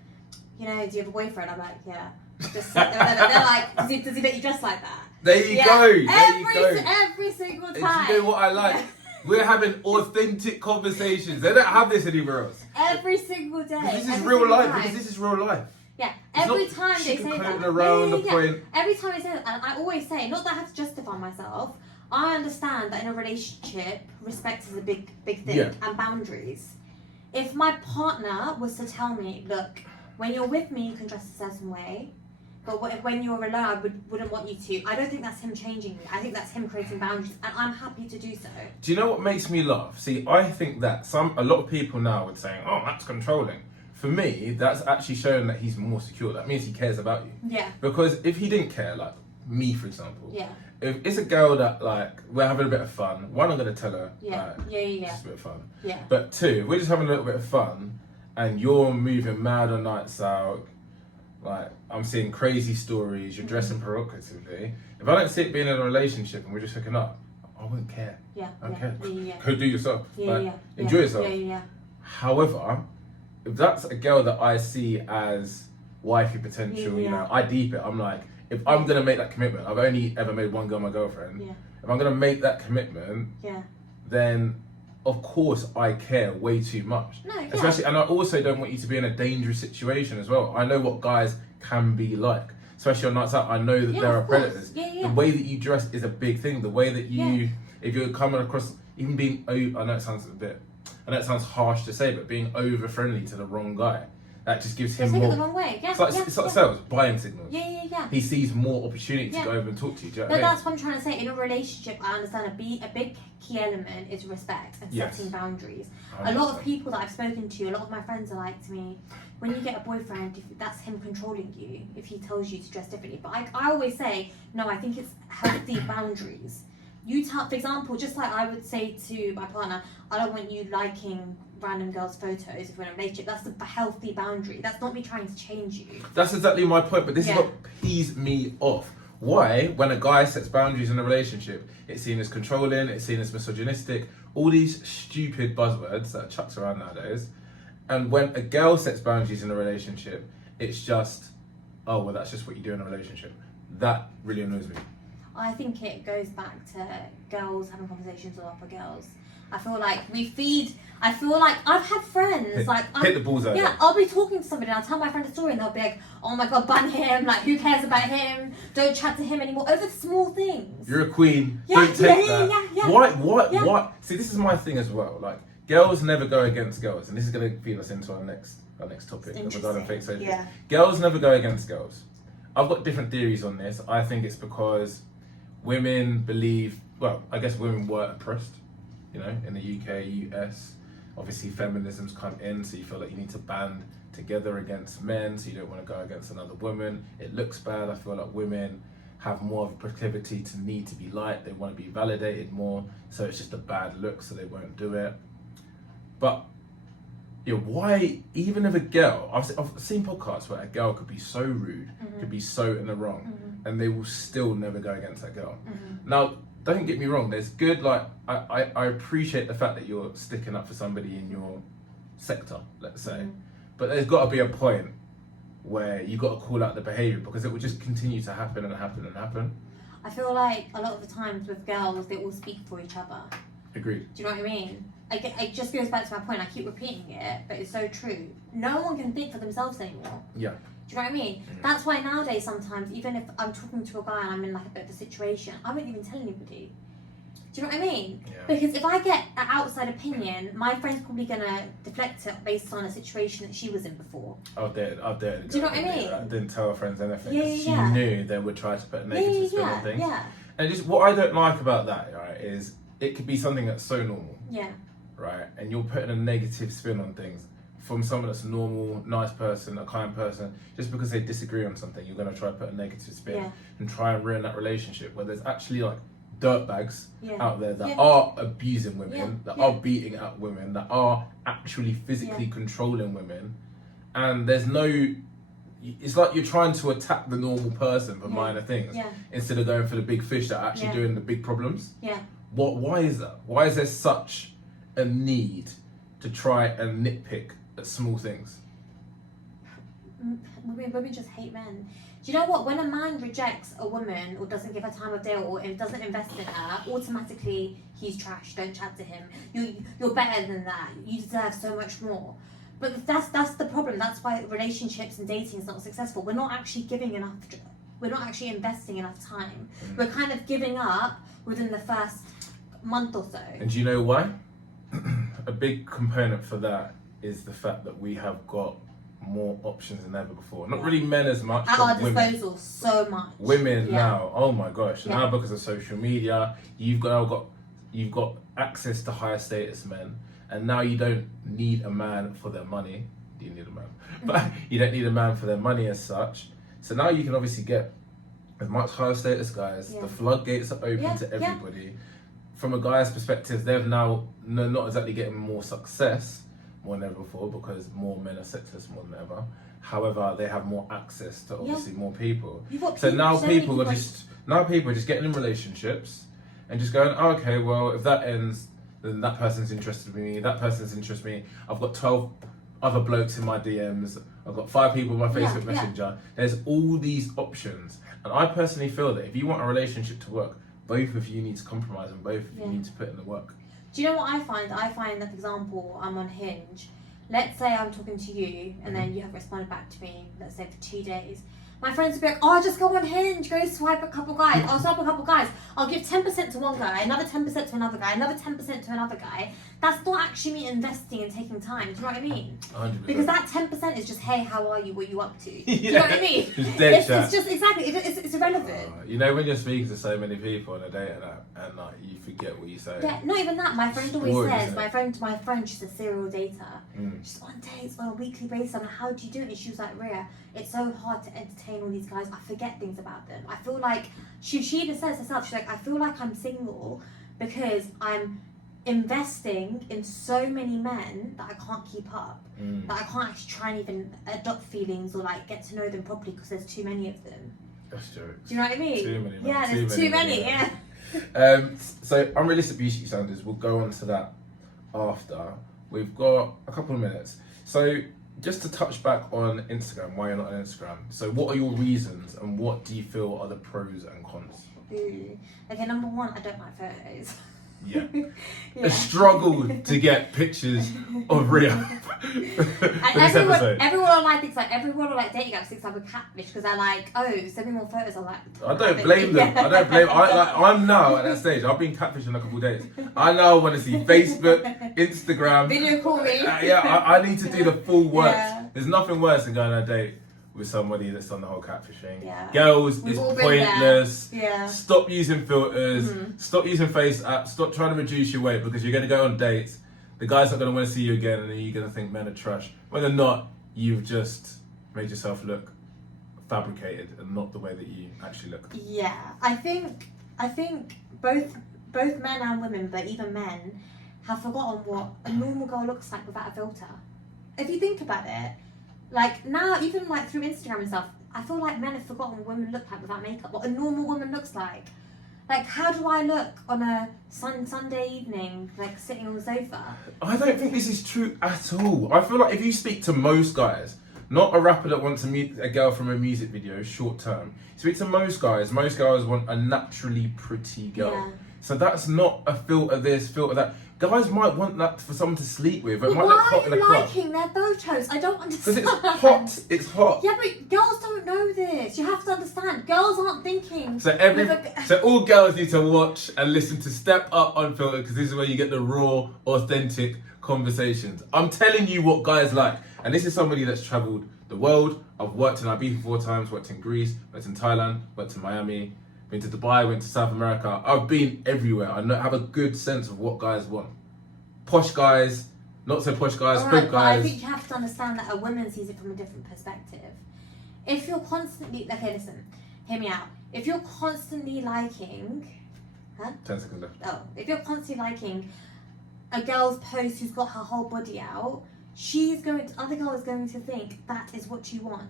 you know, do you have a boyfriend? I'm like, yeah. They're like, does he let you dress like that? There you go. Every single time. And you know what I like? We're having authentic conversations. They don't have this anywhere else. Every single day. This is real life. Because this is real life. Yeah, every time they say that. Around the point. Every time they say that, and I always say, not that I have to justify myself, I understand that in a relationship, respect is a big thing, and boundaries. If my partner was to tell me, look, when you're with me, you can dress a certain way, but when you're alone, I wouldn't want you to. I don't think that's him changing me. I think that's him creating boundaries, and I'm happy to do so. Do you know what makes me laugh? See, I think that a lot of people now would say, oh, that's controlling. For me, that's actually showing that he's more secure. That means he cares about you. Yeah. Because if he didn't care, like me, for example. Yeah. If it's a girl that, like, we're having a bit of fun, one, I'm going to tell her. Yeah. Like, yeah. Just a bit of fun. Yeah. But two, we're just having a little bit of fun, and you're moving mad on nights out. Like, I'm seeing crazy stories, you're dressing provocatively. If I don't see it being in a relationship and we're just hooking up, I wouldn't care. Yeah. I don't care. Yeah. Go do yourself. Enjoy yourself. Yeah. However, if that's a girl that I see as wifey potential, you know, I deep it. I'm like, if I'm going to make that commitment, I've only ever made one girl my girlfriend. Yeah. If I'm going to make that commitment, then of course I care way too much. No, yeah. Especially, and I also don't want you to be in a dangerous situation as well. I know what guys can be like. Especially on nights out, I know that there are predators. The way that you dress is a big thing. The way that you, if you're coming across, even being, I know it sounds harsh to say, but being over friendly to the wrong guy, that just gives him more. The wrong way. It's like sales, buying signals. Yeah. He sees more opportunity to go over and talk to you. Do you know what I mean? That's what I'm trying to say. In a relationship, I understand a big key element is respect and setting boundaries. 100%. A lot of people that I've spoken to, a lot of my friends are like to me, when you get a boyfriend, if that's him controlling you, if he tells you to dress differently. But I always say, no, I think it's healthy boundaries. You tell, for example, just like I would say to my partner, I don't want you liking random girls' photos if we're in a relationship. That's a healthy boundary. That's not me trying to change you. That's exactly my point, but this is what pees me off. Why, when a guy sets boundaries in a relationship, it's seen as controlling, it's seen as misogynistic, all these stupid buzzwords that are chucked around nowadays. And when a girl sets boundaries in a relationship, it's just, oh, well, that's just what you do in a relationship. That really annoys me. I think it goes back to girls having conversations with other girls. I feel like I feel like I've had friends hit the bullseye. Yeah, I'll be talking to somebody and I'll tell my friend a story and they'll be like, oh my god, ban him, like who cares about him? Don't chat to him anymore over small things. You're a queen. Yeah, Don't take that. Yeah. What? See, this is my thing as well. Like, girls never go against girls, and this is going to feed us into our next topic regarding fake social. Yeah. Girls never go against girls. I've got different theories on this. I think it's because women believe. Well, I guess women were oppressed. You know, in the UK, US. Obviously, feminism's come in, so you feel like you need to band together against men, so you don't want to go against another woman. It looks bad. I feel like women have more of a proclivity to need to be liked. They want to be validated more, so it's just a bad look, so they won't do it. But why? Even if a girl, I've seen podcasts where a girl could be so rude, could be so in the wrong, and they will still never go against that girl. Now, don't get me wrong, there's good, like, I appreciate the fact that you're sticking up for somebody in your sector, let's say, but there's got to be a point where you got to call out the behaviour, because it will just continue to happen and happen and happen. I feel like a lot of the times with girls, they all speak for each other. Agreed. Do you know what I mean? It just goes back to my point, I keep repeating it, but it's so true. No one can think for themselves anymore. Yeah. Do you know what I mean? That's why nowadays sometimes, even if I'm talking to a guy and I'm in like a bit of a situation, I won't even tell anybody. Do you know what I mean? Yeah. Because if I get an outside opinion, my friend's probably gonna deflect it based on a situation that she was in before. I'll dare to Do you know what I mean? I didn't tell her friends anything. Yeah, She knew they would try to put a negative spin on things. Yeah. And just what I don't like about that, right, is it could be something that's so normal. Yeah. Right? And you're putting a negative spin on things from someone that's a normal, nice person, a kind person. Just because they disagree on something, you're going to try to put a negative spin and try and ruin that relationship, where there's actually like dirtbags out there that are abusing women, that are beating up women, that are actually physically controlling women. And there's no... It's like you're trying to attack the normal person for minor things instead of going for the big fish that are actually doing the big problems. Yeah. Why is that? Why is there such a need to try and nitpick at small things? Women just hate men. Do you know what? When a man rejects a woman or doesn't give her time of day or doesn't invest in her, automatically he's trash. Don't chat to him. You're better than that. You deserve so much more. But that's the problem. That's why relationships and dating is not successful. We're not actually giving enough. We're not actually investing enough time. We're kind of giving up within the first month or so. And do you know why? A big component for that is the fact that we have got more options than ever before. Not really men as much, at but our women. disposal, so much. Women now, oh my gosh! Now because of social media, you've got access to higher status men, and now you don't need a man for their money. Do you need a man? But you don't need a man for their money as such. So now you can obviously get with much higher status guys. The floodgates are open to everybody. From a guy's perspective, they've now not exactly getting more success more than ever before, because more men are sexless more than ever. However, they have more access to obviously more people. So now people are just getting in relationships and just going, oh, okay, well, if that ends, then that person's interested in me, that person's interested in me. I've got 12 other blokes in my DMs. I've got 5 people in my Facebook Messenger. There's all these options. And I personally feel that if you want a relationship to work, both of you need to compromise and both of you need to put in the work. Do you know what I find? I find that, for example, I'm on Hinge. Let's say I'm talking to you and then you have responded back to me, let's say for 2 days. My friends will be like, oh, just go on Hinge, go swipe a couple guys. I'll swipe a couple guys. I'll give 10% to one guy, another 10% to another guy, another 10% to another guy. That's not actually me investing and taking time. Do you know what I mean? 100%. Because that 10% is just, hey, how are you? What are you up to? Do you know what I mean? It's dead chat. It's just, exactly, it's irrelevant. You know when you're speaking to so many people on a date and like, you forget what you say. Yeah, not even that. My friend always Stories, says, my friend, she's a serial dater. She's on dates on a weekly basis. I'm like, how do you do it? And she was like, Riya, it's so hard to entertain all these guys. I forget things about them. I feel like, she even says herself, she's like, I feel like I'm single because I'm investing in so many men that I can't keep up. That I can't actually try and even adopt feelings or like get to know them properly because there's too many of them. That's true. Do you know what I mean? Too many. Yeah, there's too many. Yeah. So unrealistic beauty standards, we'll go on to that after. We've got a couple of minutes. So just to touch back on Instagram, why you're not on Instagram. So what are your reasons and what do you feel are the pros and cons? Okay, number one, I don't like photos. Yeah. Yeah. A struggle to get pictures of Riya. And everyone online thinks like everyone on like dating apps thinks I'm a catfish because they're like, oh, send me more photos. I'm like, I don't blame them. I don't blame. I'm now at that stage. I've been catfishing a couple of days. I now want to see Facebook, Instagram. Video call me. I need to do the full works. Yeah. There's nothing worse than going on a date with somebody that's on the whole catfishing. Yeah. Girls, We've it's all been pointless. there. Yeah. Stop using filters. Stop using face apps. Stop trying to reduce your weight because you're going to go on dates. The guy's not going to want to see you again, and then you're going to think men are trash. When they're not, you've just made yourself look fabricated and not the way that you actually look. Yeah, I think both men and women, but even men, have forgotten what a normal girl looks like without a filter. If you think about it, like now, even like through Instagram and stuff, I feel like men have forgotten what women look like without makeup. What a normal woman looks like. Like, how do I look on a Sunday evening, like sitting on the sofa? I don't think this is true at all. I feel like if you speak to most guys, not a rapper that wants to meet a girl from a music video short term, speak to most girls want a naturally pretty girl. Yeah. So that's not a filter this, filter that. Guys might want that for someone to sleep with. It But might why look hot are in a you club. liking their photos? I don't Because understand. it's hot. It's hot. Yeah, but girls don't know this. You have to understand. Girls aren't thinking. So all girls need to watch and listen to Step Up Unfiltered because this is where you get the raw, authentic conversations. I'm telling you what guys like. And this is somebody that's travelled the world. I've worked in Ibiza 4 times, worked in Greece, worked in Thailand, worked in Miami, been to Dubai, went to South America. I've been everywhere. I have a good sense of what guys want. Posh guys, not so posh guys, Alright, spook but I guys. think you have to understand that a woman sees it from a different perspective. If you're constantly, okay, listen, hear me out. If you're constantly liking, 10 seconds left. if you're constantly liking a girl's post who's got her whole body out, other girl is going to think that is what you want.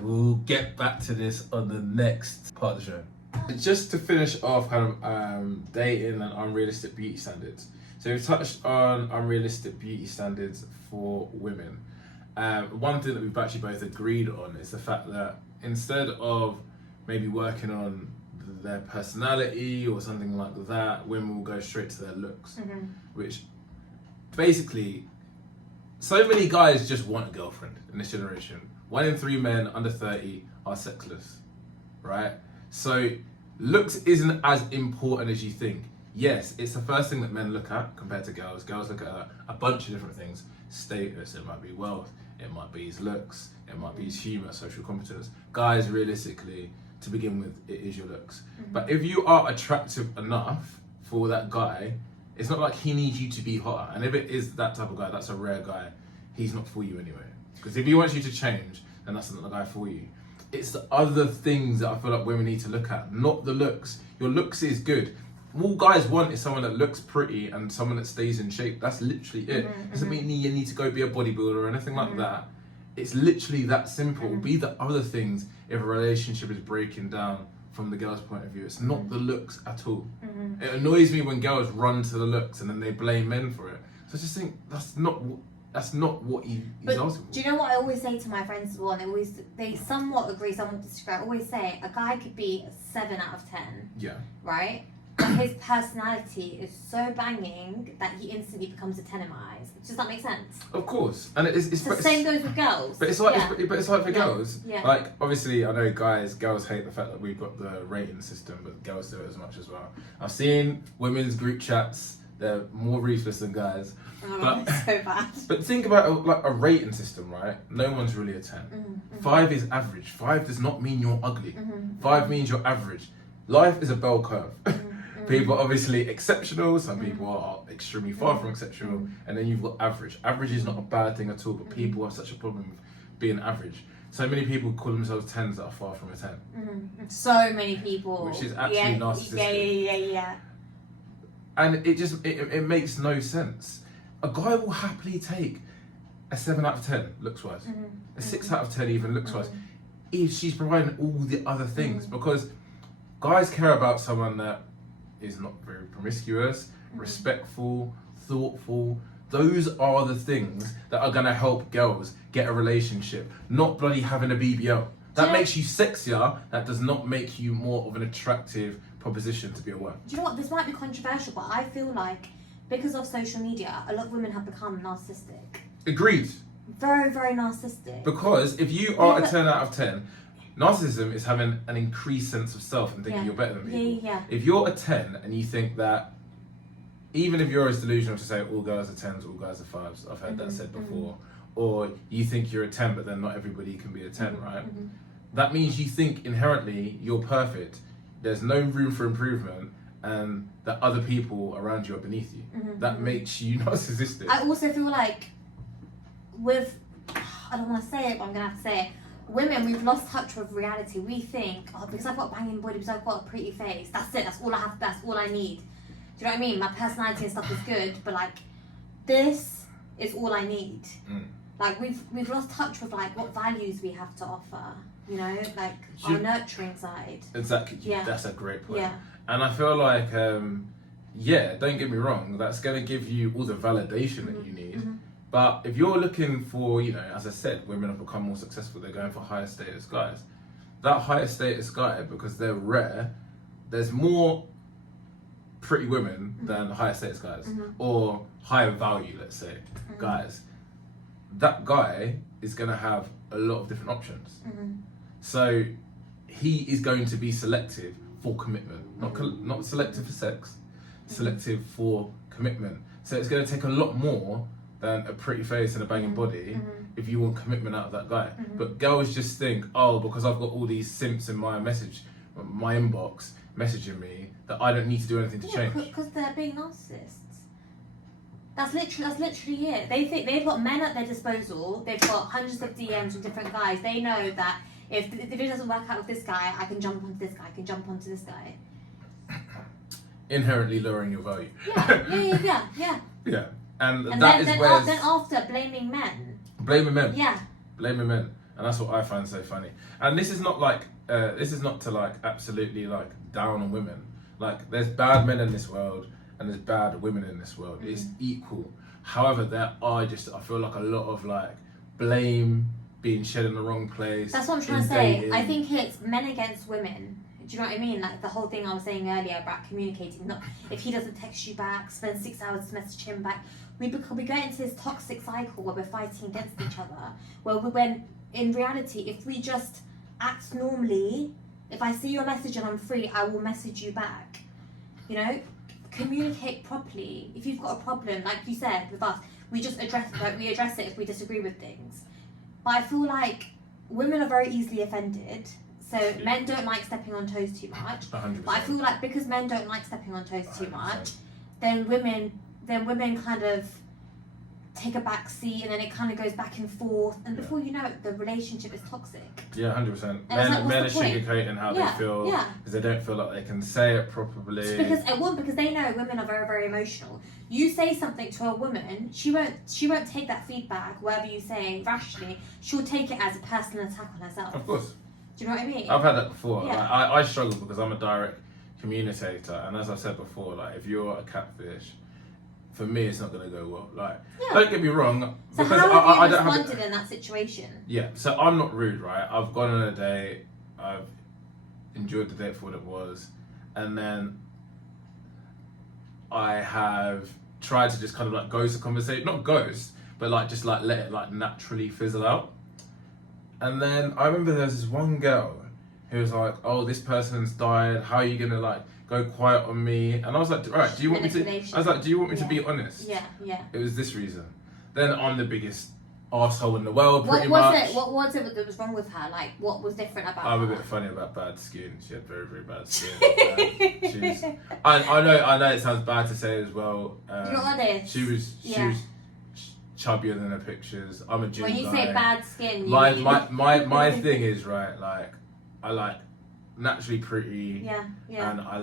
We'll get back to this on the next part of the show. Just to finish off kind of dating and unrealistic beauty standards. So we've touched on unrealistic beauty standards for women. One thing that we've actually both agreed on is the fact that instead of maybe working on their personality or something like that, women will go straight to their looks. Which basically, so many guys just want a girlfriend in this generation. 1 in 3 men under 30 are sexless, right? So looks isn't as important as you think. Yes, it's the first thing that men look at compared to girls. Girls look at a bunch of different things. Status, it might be wealth, it might be his looks, it might be his humour, social competence. Guys, realistically, to begin with, it is your looks. But if you are attractive enough for that guy, it's not like he needs you to be hotter. And if it is that type of guy, that's a rare guy, he's not for you anyway. Because if he wants you to change, then that's not the guy for you. It's the other things that I feel like women need to look at, not the looks. Your looks is good. All guys want is someone that looks pretty and someone that stays in shape. That's literally it. Doesn't mean you need to go be a bodybuilder or anything like that. It's literally that simple. Be the other things if a relationship is breaking down from the girl's point of view. It's not the looks at all. It annoys me when girls run to the looks and then they blame men for it. So I just think that's not what he's asking for. Do you know what I always say to my friends as well? And they somewhat agree, somewhat disagree. I always say a guy could be a 7 out of 10. Yeah. Right? But his personality is so banging that he instantly becomes a 10 in my eyes. Does that make sense? Of course. And it's the same goes with girls. But it's like for girls. Yeah. Like obviously I know girls hate the fact that we've got the rating system, but girls do it as much as well. I've seen women's group chats, they're more ruthless than guys. Oh, it's so bad. But think about a rating system, right? No one's really a 10. 5 is average. 5 does not mean you're ugly. 5 means you're average. Life is a bell curve. People are obviously exceptional, some people are extremely far from exceptional, and then you've got average. Average is not a bad thing at all, but people have such a problem with being average. So many people call themselves 10s that are far from a 10. So many people. Which is actually narcissistic. Yeah. And it makes no sense. A guy will happily take a 7 out of 10 looks-wise, a 6 out of 10 even looks-wise, if she's providing all the other things, because guys care about someone that is not very promiscuous, respectful, thoughtful. Those are the things that are going to help girls get a relationship, not bloody having a BBL. That makes you sexier, that does not make you more of an attractive proposition to be aware. Do you know what? This might be controversial, but I feel like because of social media, a lot of women have become narcissistic. Agreed. Very, very narcissistic. Because if you are a 10 out of 10, narcissism is having an increased sense of self and thinking you're better than people. Yeah. If you're a 10 and you think that, even if you're as delusional to say all girls are 10s, all guys are 5s, I've heard that said before, or you think you're a 10 but then not everybody can be a 10, right? That means you think inherently you're perfect, there's no room for improvement, and that other people around you are beneath you. That makes you narcissistic. I also feel like I don't want to say it, but I'm going to have to say it. Women, we've lost touch with reality. We think, oh, because I've got a banging body, because I've got a pretty face, that's it, that's all I have, that's all I need. Do you know what I mean? My personality and stuff is good, but like, this is all I need. Like, we've lost touch with like what values we have to offer, you know, like our nurturing side. Exactly, that's a great point. Yeah. And I feel like, don't get me wrong, that's going to give you all the validation that you need. But if you're looking for, you know, as I said, women have become more successful, they're going for higher status guys. That higher status guy, because they're rare, there's more pretty women than higher status guys, or higher value, let's say, guys. That guy is going to have a lot of different options. So he is going to be selective for commitment, not selective for sex, selective for commitment. So it's going to take a lot more than a pretty face and a banging body if you want commitment out of that guy. But girls just think, oh, because I've got all these simps in my inbox messaging me, that I don't need to do anything to change. Because they're being narcissists. That's literally it. They think they've got men at their disposal. They've got hundreds of DMs from different guys. They know that if it doesn't work out with this guy, I can jump onto this guy. I can jump onto this guy. Inherently lowering your value. Yeah. And that is where... Then after, blaming men. Blaming men. Yeah. Blaming men. And that's what I find so funny. And this is not like... this is not to like absolutely like down on women. Like, there's bad men in this world and there's bad women in this world. It's equal. However, there are just, I feel like, a lot of like blame being shed in the wrong place. That's what I'm trying to say. I think it's men against women. Do you know what I mean? Like the whole thing I was saying earlier about communicating. Not if he doesn't text you back, spend 6 hours to message him back. We get into this toxic cycle where we're fighting against each other. When in reality, if we just act normally, if I see your message and I'm free, I will message you back. You know, communicate properly. If you've got a problem, like you said with us, we just address it if we disagree with things. But I feel like women are very easily offended. So men don't like stepping on toes too much. 100%. But I feel like because men don't like stepping on toes too much, then women kind of take a back seat, and then it kind of goes back and forth, and before you know it, the relationship is toxic. Yeah, 100%. And Men are sugarcoating how they feel because they don't feel like they can say it properly. Because they know women are very, very emotional. You say something to a woman, she won't take that feedback, whatever you say rationally. She'll take it as a personal attack on herself. Of course. Do you know what I mean? I've had that before. Yeah. Like, I struggle because I'm a direct communicator, and as I said before, like if you're a catfish, for me it's not going to go well. Like, don't get me wrong. So because how have you I responded in that situation? Yeah, so I'm not rude, right? I've gone on a date, I've enjoyed the date for what it was, and then I have tried to just kind of like ghost the conversation, not ghost, but like just like let it like naturally fizzle out. And then I remember there was this one girl who was like, "Oh, this person's died. How are you gonna like go quiet on me?" And I was like, "Alright, do you want me to?" I was like, "Do you want me to be honest?" Yeah. It was this reason. Then I'm the biggest arsehole in the world, What pretty much. What was it that was wrong with her? Like, what was different about her? I'm a bit funny about bad skin. She had very, very bad skin. I know it sounds bad to say as well. You're honest. She was chubbier than her pictures. I'm a gym When you guy. say bad skin, my thing is right. Like I like naturally pretty. Yeah. And I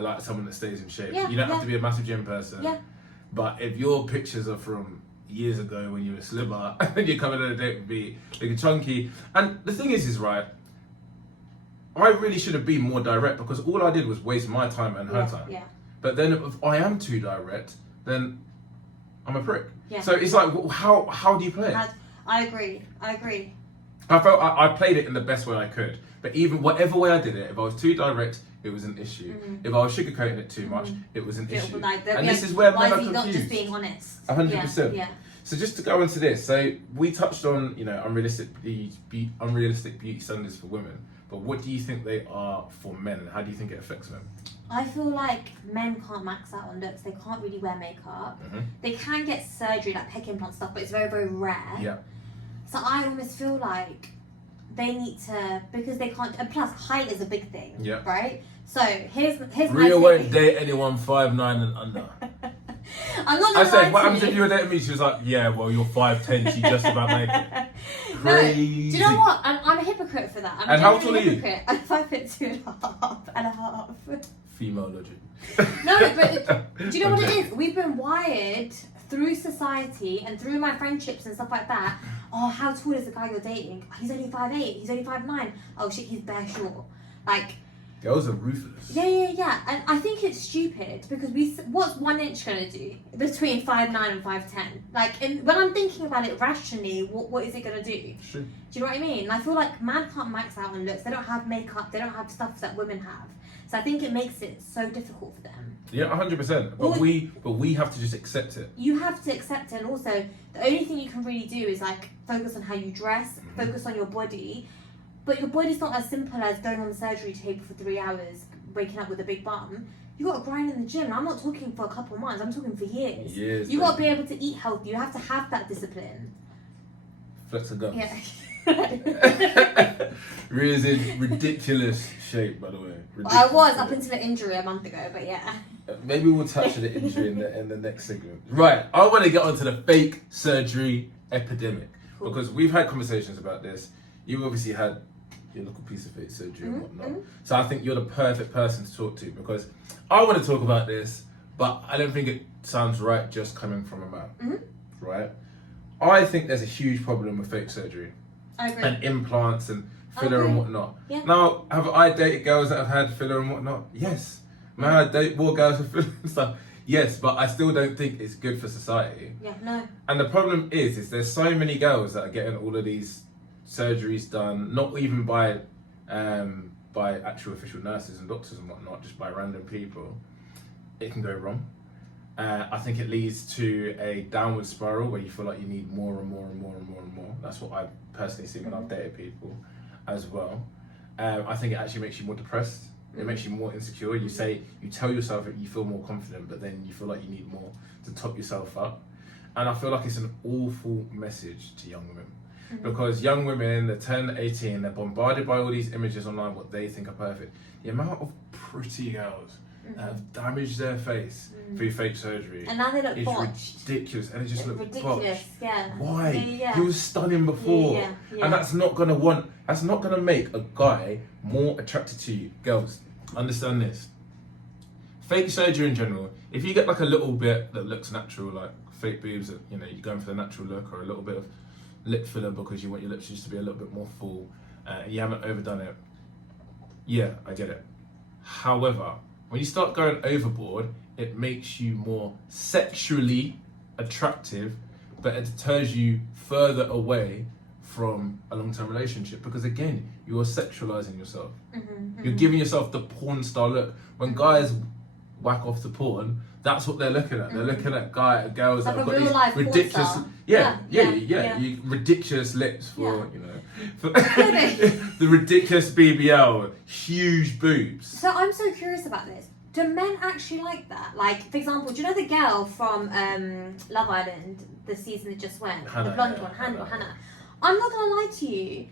like someone that stays in shape. Yeah, You don't have to be a massive gym person. Yeah. But if your pictures are from years ago when you were slimmer and you're coming on a date with me big and chunky, and the thing is right, I really should have been more direct because all I did was waste my time and her time. Yeah. But then if I am too direct, then I'm a prick. Yeah. So it's like, how do you play it? I agree. I felt I played it in the best way I could. But even whatever way I did it, if I was too direct, it was an issue. If I was sugarcoating it too much, it was an issue. And this is where men are confused. Why is he not just being honest? 100%. Yeah. So just to go into this, so we touched on, you know, unrealistic beauty standards for women. But what do you think they are for men, and how do you think it affects men? I feel like men can't max out on looks. They can't really wear makeup. They can get surgery, like pec implant stuff, but it's very, very rare. Yeah. So I almost feel like they need to, because they can't, and plus height is a big thing, Yeah. right? So here's my Riya won't date anyone 5'9" and under. I'm not I gonna lie said, what to happens you. if you were dating me? She was like, yeah, well, you're 5'10", she just about make it. No, Crazy. do you know what? I'm a hypocrite for that. And how tall are you? I'm 5'2.5". Female logic. No, but do you know what it is? We've been wired through society and through my friendships and stuff like that. Oh, how tall is the guy you're dating? He's only 5'8". He's only 5'9". Oh shit, he's bare short. Like, girls are ruthless. Yeah. And I think it's stupid because what's 1 inch gonna do between 5'9" and 5'10"? Like, when I'm thinking about it rationally, what is it gonna do? True. Do you know what I mean? And I feel like man can't max out on looks. They don't have makeup. They don't have stuff that women have. So I think it makes it so difficult for them. Yeah, 100%. But we have to just accept it. You have to accept it, and also the only thing you can really do is like focus on how you dress, focus on your body. But your body's not as simple as going on the surgery table for 3 hours, waking up with a big bum. You got to grind in the gym. And I'm not talking for a couple of months. I'm talking for years. You got to be able to eat healthy. You have to have that discipline. Flex and guns. Yeah. Ria's in ridiculous shape, by the way. I was up until an injury a month ago, but yeah. Maybe we'll touch on the injury in the next segment. Right, I want to get onto the fake surgery epidemic. Cool. Because we've had conversations about this. You've obviously had your little piece of fake surgery and whatnot. So I think you're the perfect person to talk to, because I want to talk about this, but I don't think it sounds right just coming from a man. Right? I think there's a huge problem with fake surgery. I agree. And implants and filler and whatnot. Yeah. Now, have I dated girls that have had filler and whatnot? Yes. May I date more girls with filler and stuff? Yes, but I still don't think it's good for society. Yeah, no. And the problem is there's so many girls that are getting all of these surgeries done, not even by actual official nurses and doctors and whatnot, just by random people. It can go wrong. I think it leads to a downward spiral where you feel like you need more and more and more and more and more. That's what I personally see when I've dated people as well. I think it actually makes you more depressed. It makes you more insecure. You tell yourself that you feel more confident, but then you feel like you need more to top yourself up. And I feel like it's an awful message to young women. Because young women, they turn 18, they're bombarded by all these images online, what they think are perfect. The amount of pretty girls that have damaged their face through fake surgery And now they look is botched. ridiculous, and it just looks Ridiculous, botched. yeah. Why? Yeah. He was stunning before, and that's not gonna make a guy more attracted to you. Girls, understand this. Fake surgery in general, if you get like a little bit that looks natural, like fake boobs, that, you know, you're going for the natural look, or a little bit of lip filler because you want your lips just to be a little bit more full, and you haven't overdone it. Yeah, I get it. However, when you start going overboard, it makes you more sexually attractive, but it deters you further away from a long-term relationship, because again, you are sexualizing yourself. You're giving yourself the porn star look. When guys whack off to porn, that's what they're looking at. They're looking at girls like that have a got real life these porn ridiculous, star. yeah. You, ridiculous lips for for the ridiculous BBL, huge boobs. So I'm so curious about this. Do men actually like that? Like, for example, do you know the girl from Love Island, the season that just went? Hannah, the blonde yeah, one, Hannah. I'm not gonna lie to you.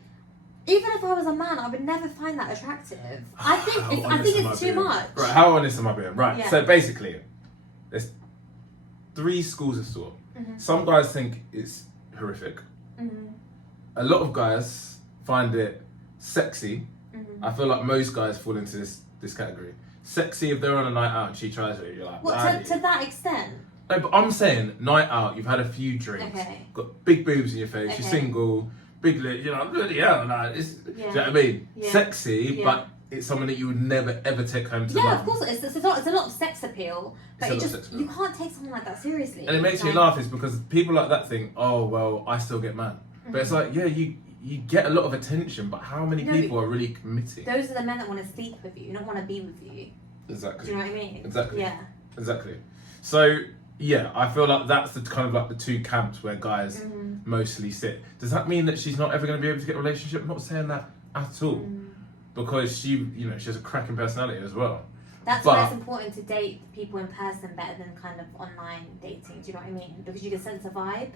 Even if I was a man, I would never find that attractive. I think it's too much. Right, how honest am I being? Right, Yeah. so basically, there's 3 schools of thought. Some guys think it's horrific. A lot of guys find it sexy. I feel like most guys fall into this category. Sexy if they're on a night out and she tries it, you're like, What, to that extent? No, but I'm saying night out, you've had a few drinks, got big boobs in your face, you're single, big lips, you're like, bloody hell, do you know what I mean? Yeah. Sexy, but it's someone that you would never ever take home to Yeah, love. of course it's a lot of sex appeal, but you can't take something like that seriously. And it makes me laugh is because people like that think, oh well, I still get man. But it's like, yeah, you you get a lot of attention, but how many No, people are really committing? Those are the men that want to sleep with you, not want to be with you. Exactly. Do you know what I mean? Exactly. Yeah. Exactly. So yeah, I feel like that's the kind of like the two camps where guys mostly sit. Does that mean that she's not ever going to be able to get a relationship? I'm not saying that at all, because she, you know, she has a cracking personality as well. That's why it's important to date people in person better than kind of online dating. Do you know what I mean? Because you can sense a vibe.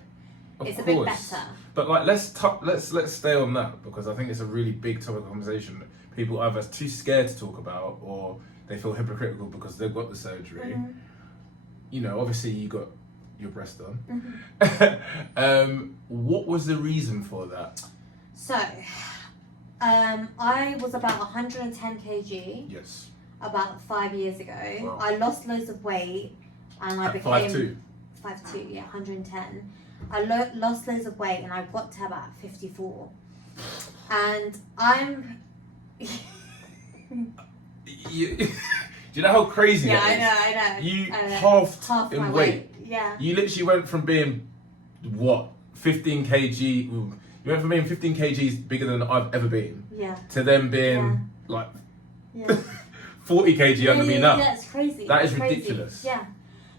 It's a bit better. But like, let's stay on that, because I think it's a really big topic of conversation that people either too scared to talk about, or they feel hypocritical because they've got the surgery. You know, obviously you got your breast done. What was the reason for that? So, I was about 110 kg. Yes. About 5 years ago. Wow. I lost loads of weight, and I became 5'2". 5'2", yeah, 110. I lost loads of weight, and I got to about 54. And I'm. Do you know how crazy Yeah, that is? I know. You I know. halved Half in my weight. Yeah. You literally went from being, what, 15 kg, you went from being 15 kgs bigger than I've ever been, Yeah. to then being like Yeah. 40 kg under me now. Yeah, it's crazy. That is It's crazy. ridiculous. Yeah.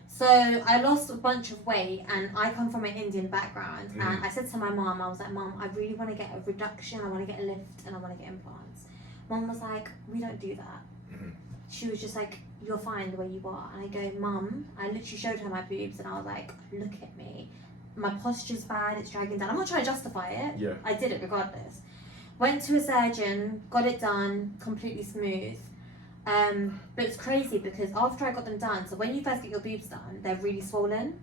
So I lost a bunch of weight, and I come from an Indian background, and I said to my mum, I was like, Mum, I really want to get a reduction, I want to get a lift, and I want to get implants. Mum was like, we don't do that. She was just like, you're fine the way you are. And I go, Mum, I literally showed her my boobs, and I was like, look at me. My posture's bad, it's dragging down. I'm not trying to justify it. Yeah. I did it regardless. Went to a surgeon, got it done, completely smooth. But it's crazy because after I got them done, so when you first get your boobs done, they're really swollen.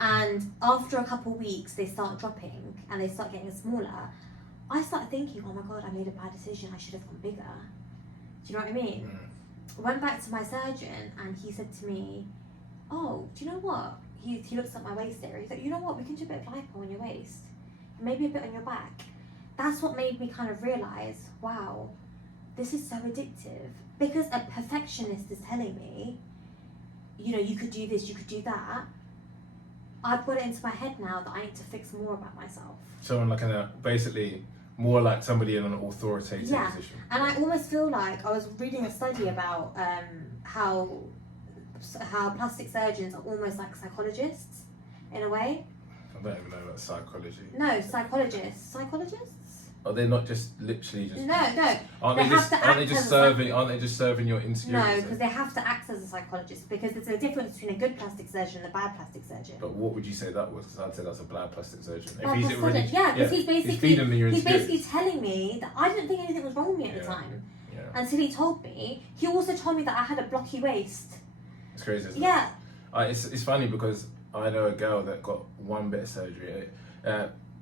And after a couple of weeks, they start dropping and they start getting smaller. I started thinking, oh my God, I made a bad decision. I should have gone bigger. Do you know what I mean? I went back to my surgeon, and he said to me, oh, do you know what? He looks at my waist area. He's like, you know what? We can do a bit of lipo on your waist. Maybe a bit on your back. That's what made me kind of realise, wow, this is so addictive. Because a perfectionist is telling me, you know, you could do this, you could do that. I've got it into my head now that I need to fix more about myself. Someone like basically more like somebody in an authoritative position. And I almost feel like I was reading a study about how plastic surgeons are almost like psychologists in a way. I don't even know about psychology. No, psychologists. Psychologists? Are they not just literally just? No. Aren't they just serving your insecurities? No, because they have to act as a psychologist, because there's a difference between a good plastic surgeon and a bad plastic surgeon. But what would you say that was? Because I'd say that's a bad plastic surgeon. Because he's basically basically telling me that I didn't think anything was wrong with me at the time. Yeah. Until he told me. He also told me that I had a blocky waist. It's crazy, isn't it? It's funny because I know a girl that got one bit of surgery,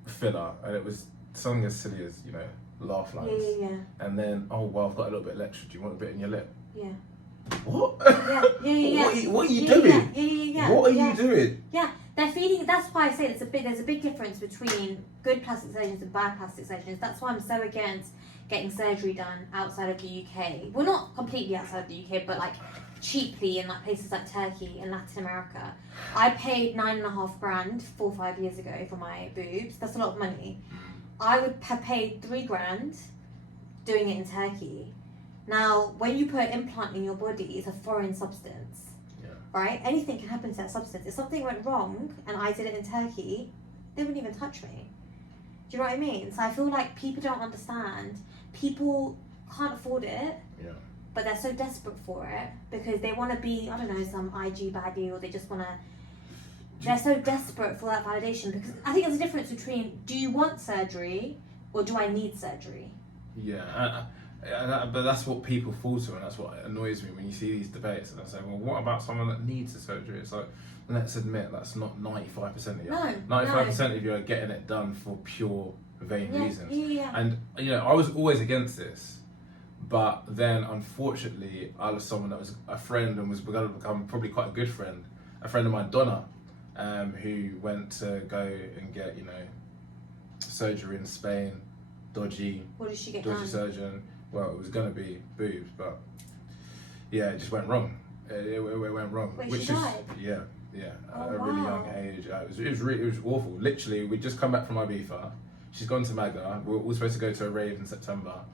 filler, and it was something as silly as, you know, laugh lines. Yeah. And then, oh, well, I've got a little bit of extra. Do you want a bit in your lip? Yeah. What? Yeah. What are you doing? Yeah. What are you doing? Yeah, they're feeding. That's why I say there's a big difference between good plastic surgeons and bad plastic surgeons. That's why I'm so against getting surgery done outside of the UK. Well, not completely outside of the UK, but like cheaply in like places like Turkey and Latin America. I paid $9.5 grand 4 or 5 years ago for my boobs. That's a lot of money. I would have paid $3 grand doing it in Turkey. Now, when you put an implant in your body, it's a foreign substance, right? Anything can happen to that substance. If something went wrong and I did it in Turkey, they wouldn't even touch me. Do you know what I mean? So I feel like people don't understand. People can't afford it, but they're so desperate for it because they want to be, I don't know, some IG baddie, or they just want to. They're so desperate for that validation, because I think there's a difference between, do you want surgery or do I need surgery? Yeah, but that's what people fall to, and that's what annoys me when you see these debates. And I say, well, what about someone that needs the surgery? It's like, let's admit that's not 95% of you. No, 95% of you are getting it done for pure vain reasons. Yeah. And you know, I was always against this, but then unfortunately, I was someone that was a friend and was going to become probably quite a good friend. A friend of mine, Donna, who went to go and get, you know, surgery in Spain, dodgy surgeon. Well, it was going to be boobs, but yeah, it just went wrong. It went wrong. Wait, she died? Yeah, at a really young age. It was awful. Literally, we'd just come back from Ibiza. she's gone to MAGA. We were all supposed to go to a rave in September.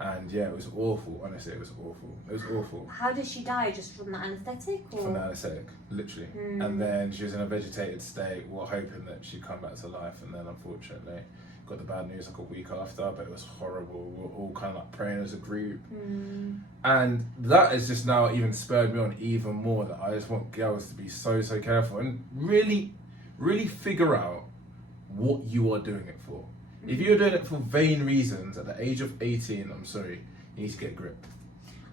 And yeah, it was awful. Honestly, it was awful. It was awful. How did she die? Just from the anaesthetic? Or? From the anaesthetic, literally. And then she was in a vegetated state. We were hoping that she'd come back to life. And then unfortunately, got the bad news like a week after. But it was horrible. We were all kind of like praying as a group. And that has just now even spurred me on even more, that I just want girls to be so careful and really, really figure out what you are doing it for. If you're doing it for vain reasons at the age of 18, I'm sorry, you need to get a grip.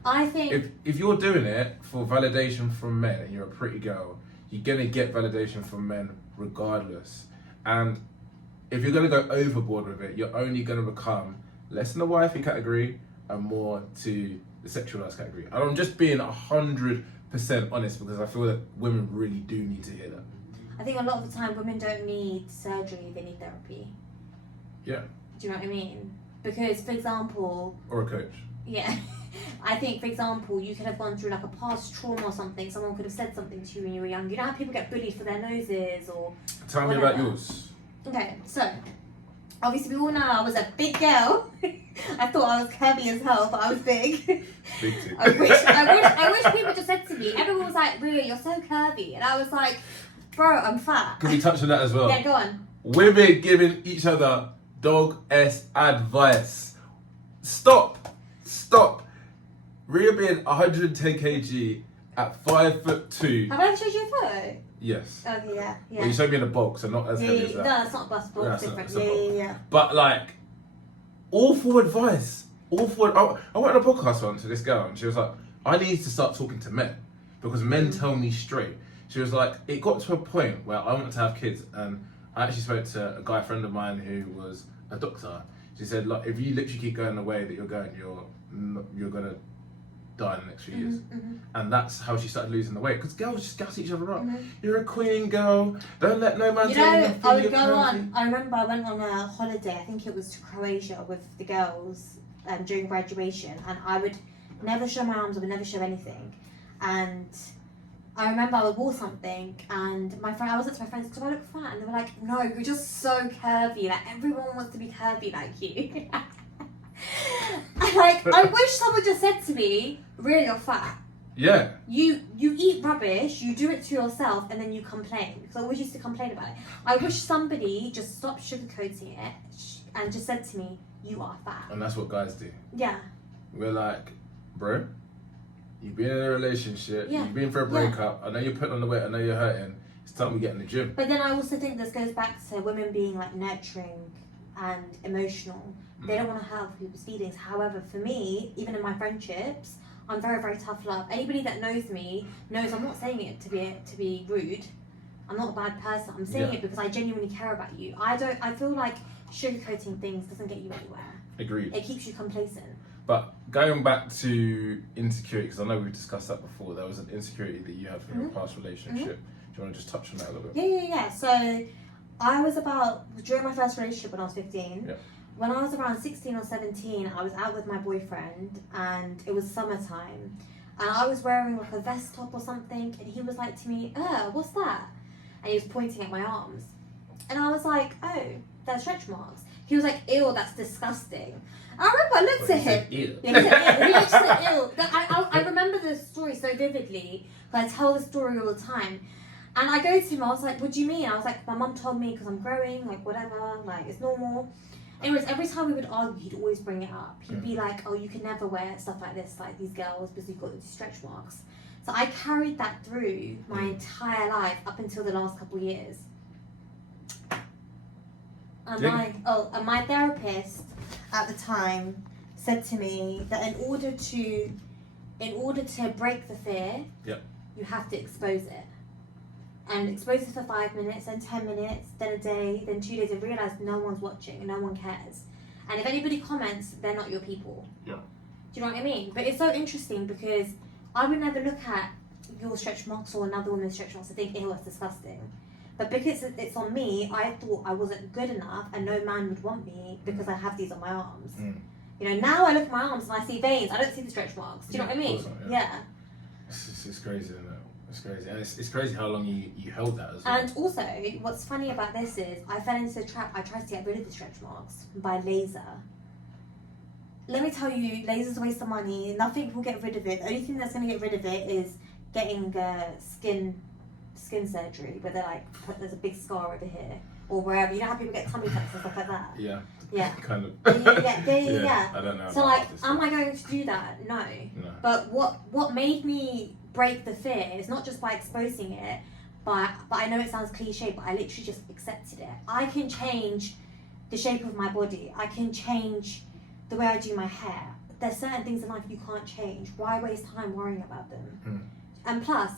I think... If you're doing it for validation from men and you're a pretty girl, you're going to get validation from men regardless. And if you're going to go overboard with it, you're only going to become less in the wifey category and more to the sexualized category. And I'm just being 100% honest, because I feel that women really do need to hear that. I think a lot of the time women don't need surgery, they need therapy. Yeah. Do you know what I mean? Because, for example... Or a coach. Yeah. I think, for example, you could have gone through like a past trauma or something. Someone could have said something to you when you were young. You know how people get bullied for their noses or... Tell me about yours. Okay, so... Obviously, we all know I was a big girl. I thought I was curvy as hell, but I was big. Big too. I wish people just said to me, everyone was like, Riya, you're so curvy. And I was like, bro, I'm fat. Can we touch on that as well? Yeah, go on. Women giving each other dog-ass advice. Stop. Riya being 110 kg at 5'2". Have I ever showed you a photo? Yes. Okay, yeah. Well, you showed me in a box, so not as heavy as No, that. it's not a bus No, box, it's different. not, it's a Yeah. But like, awful advice. Awful. I went on a podcast once to this girl, and she was like, I need to start talking to men because men tell me straight. She was like, it got to a point where I wanted to have kids, and I actually spoke to a guy friend of mine who was a doctor. She said, look, if you literally keep going the way that you're going, you're gonna die in the next few years. And that's how she started losing the weight, because girls just gas each other up. You're a queen, girl. Don't let no man tell you nothing. I would go on. I remember I went on a holiday. I think it was to Croatia with the girls during graduation, and I would never show my arms. I would never show anything. And I remember I wore something, and I was to my friends, because I look fat, and they were like, "No, you're just so curvy. Like everyone wants to be curvy like you." Like, I wish someone just said to me, "Really, you're fat." Yeah. You eat rubbish, you do it to yourself, and then you complain. Because I always used to complain about it. I wish somebody just stopped sugarcoating it and just said to me, "You are fat." And that's what guys do. Yeah. We're like, bro, you've been in a relationship, Yeah. you've been for a breakup, I know you're putting on the weight, I know you're hurting, it's time we get in the gym. But then I also think this goes back to women being like nurturing and emotional. They don't want to hurt people's feelings. However, for me, even in my friendships, I'm very, very tough love. Anybody that knows me knows I'm not saying it to be rude. I'm not a bad person. I'm saying it because I genuinely care about you. I feel like sugarcoating things doesn't get you anywhere. Agreed. It keeps you complacent. But going back to insecurity, because I know we've discussed that before, there was an insecurity that you had from your past relationship. Do you want to just touch on that a little bit? Yeah. So I was during my first relationship when I was 15. Yeah. When I was around 16 or 17, I was out with my boyfriend, and it was summertime, and I was wearing like a vest top or something, and he was like to me, what's that? And he was pointing at my arms, and I was like, oh, they're stretch marks. He was like, ew, that's disgusting. And I remember I looked at him. Ew. Yeah, he said, ew. He just said, ew. I remember the story so vividly, because I tell the story all the time. And I go to him, I was like, what do you mean? I was like, my mum told me because I'm growing, like whatever, like it's normal. Anyways, every time we would argue, he'd always bring it up. He'd be like, oh, you can never wear stuff like this, like these girls, because you've got these stretch marks. So I carried that through my entire life up until the last couple of years. And my therapist at the time said to me that in order to break the fear, you have to expose it. And expose it for 5 minutes, then 10 minutes, then a day, then 2 days, and realise no one's watching and no one cares. And if anybody comments, they're not your people. Yeah. Do you know what I mean? But it's so interesting because I would never look at your stretch marks or another woman's stretch marks and think, ew, it's disgusting. But because it's on me, I thought I wasn't good enough and no man would want me because I have these on my arms. You know, now I look at my arms and I see veins. I don't see the stretch marks. Do you know what I mean? It's crazy, isn't it? It's crazy. And it's crazy how long you held that as well. And also, what's funny about this is I fell into a trap. I tried to get rid of the stretch marks by laser. Let me tell you, laser's a waste of money. Nothing will get rid of it. The only thing that's going to get rid of it is getting skin surgery, where they're like, there's a big scar over here or wherever. You know how people get tummy tucks and stuff like that? Yeah. Yeah. Kind of. Yeah. I don't know. So like, am I going to do that? No. No. But what made me break the fear is not just by exposing it, but I know it sounds cliche, but I literally just accepted it. I can change the shape of my body. I can change the way I do my hair. There's certain things in life you can't change. Why waste time worrying about them? And plus,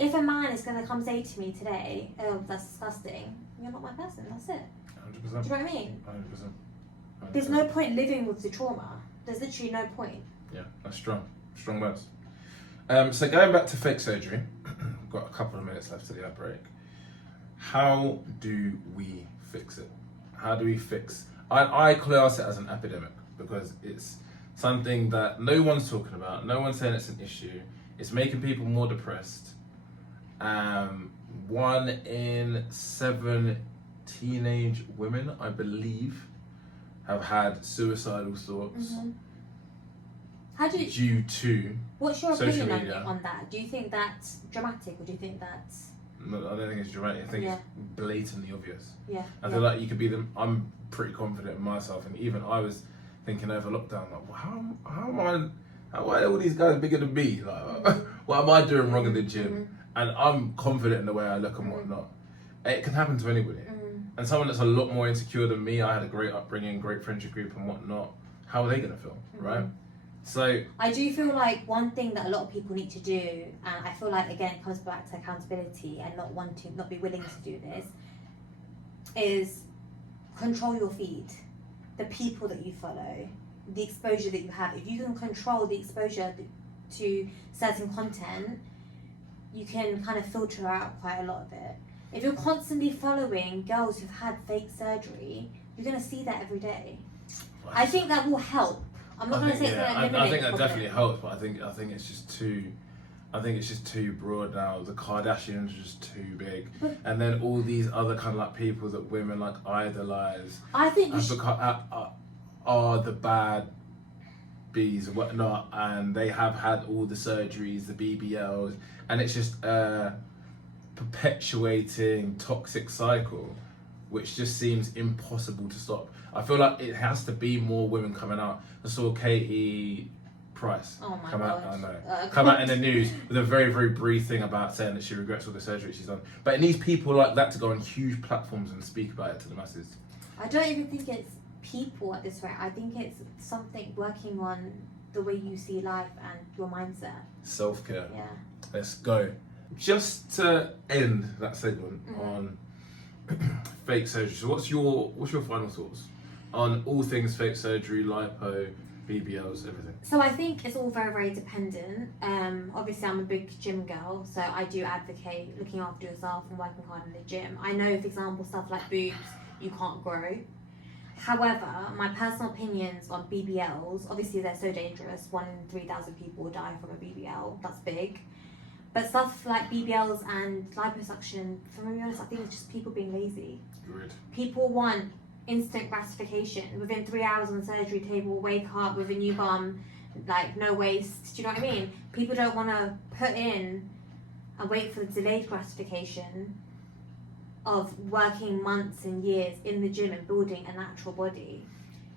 if a man is going to come say to me today, oh, that's disgusting, you're not my person, that's it. 100%. Do you know what I mean? 100%. There's no point living with the trauma. There's literally no point. Yeah, that's strong. Strong words. So going back to fake surgery, we've got a couple of minutes left to the ad break. How do we fix it? How do we fix... I class it as an epidemic because it's something that no one's talking about. No one's saying it's an issue. It's making people more depressed. 1 in 7 teenage women, I believe, have had suicidal thoughts due to what's your social opinion media. on that? Do you think that's dramatic or do you think that's... No, I don't think it's dramatic. I think it's blatantly obvious. Yeah. I feel like you could be them. I'm pretty confident in myself, and even I was thinking over lockdown, like, well, how are all these guys bigger than me? Like, what am I doing wrong in the gym? And I'm confident in the way I look and whatnot. It can happen to anybody. And someone that's a lot more insecure than me, I had a great upbringing, great friendship group and whatnot. How are they gonna feel, right? So I do feel like one thing that a lot of people need to do, and I feel like again it comes back to accountability and not be willing to do this, is control your feed, the people that you follow, the exposure that you have. If you can control the exposure to certain content, you can kind of filter out quite a lot of it. If you're constantly following girls who've had fake surgery, you're going to see that every day. I think that will help. I'm not going to say it's going to eliminate. I think that the problem. definitely helps, but I think it's just too. I think it's just too broad now. The Kardashians are just too big, and then all these other kind of like people that women like idolize. I think are the bad bees and whatnot, and they have had all the surgeries, the BBLs, and it's just a perpetuating toxic cycle, which just seems impossible to stop. I feel like it has to be more women coming out. I saw Katie Price come out in the news with a very, very brief thing about saying that she regrets all the surgery she's done. But it needs people like that to go on huge platforms and speak about it to the masses. I don't even think it's people at this rate. I think it's something working on the way you see life and your mindset. Self-care. Yeah. Let's go. Just to end that segment on fake surgery. So what's your final thoughts on all things fake surgery, lipo, BBLs, everything? So I think it's all very, very dependent. Obviously I'm a big gym girl, so I do advocate looking after yourself and working hard in the gym. I know, for example, stuff like boobs, you can't grow. However, my personal opinions on BBLs, obviously they're so dangerous. 1 in 3,000 people die from a BBL. That's big. But stuff like BBLs and liposuction, for me, honest, I think it's just people being lazy. Good. People want instant gratification. Within 3 hours on the surgery table, wake up with a new bum, like no waist. Do you know what I mean? People don't want to put in and wait for the delayed gratification of working months and years in the gym and building a natural body.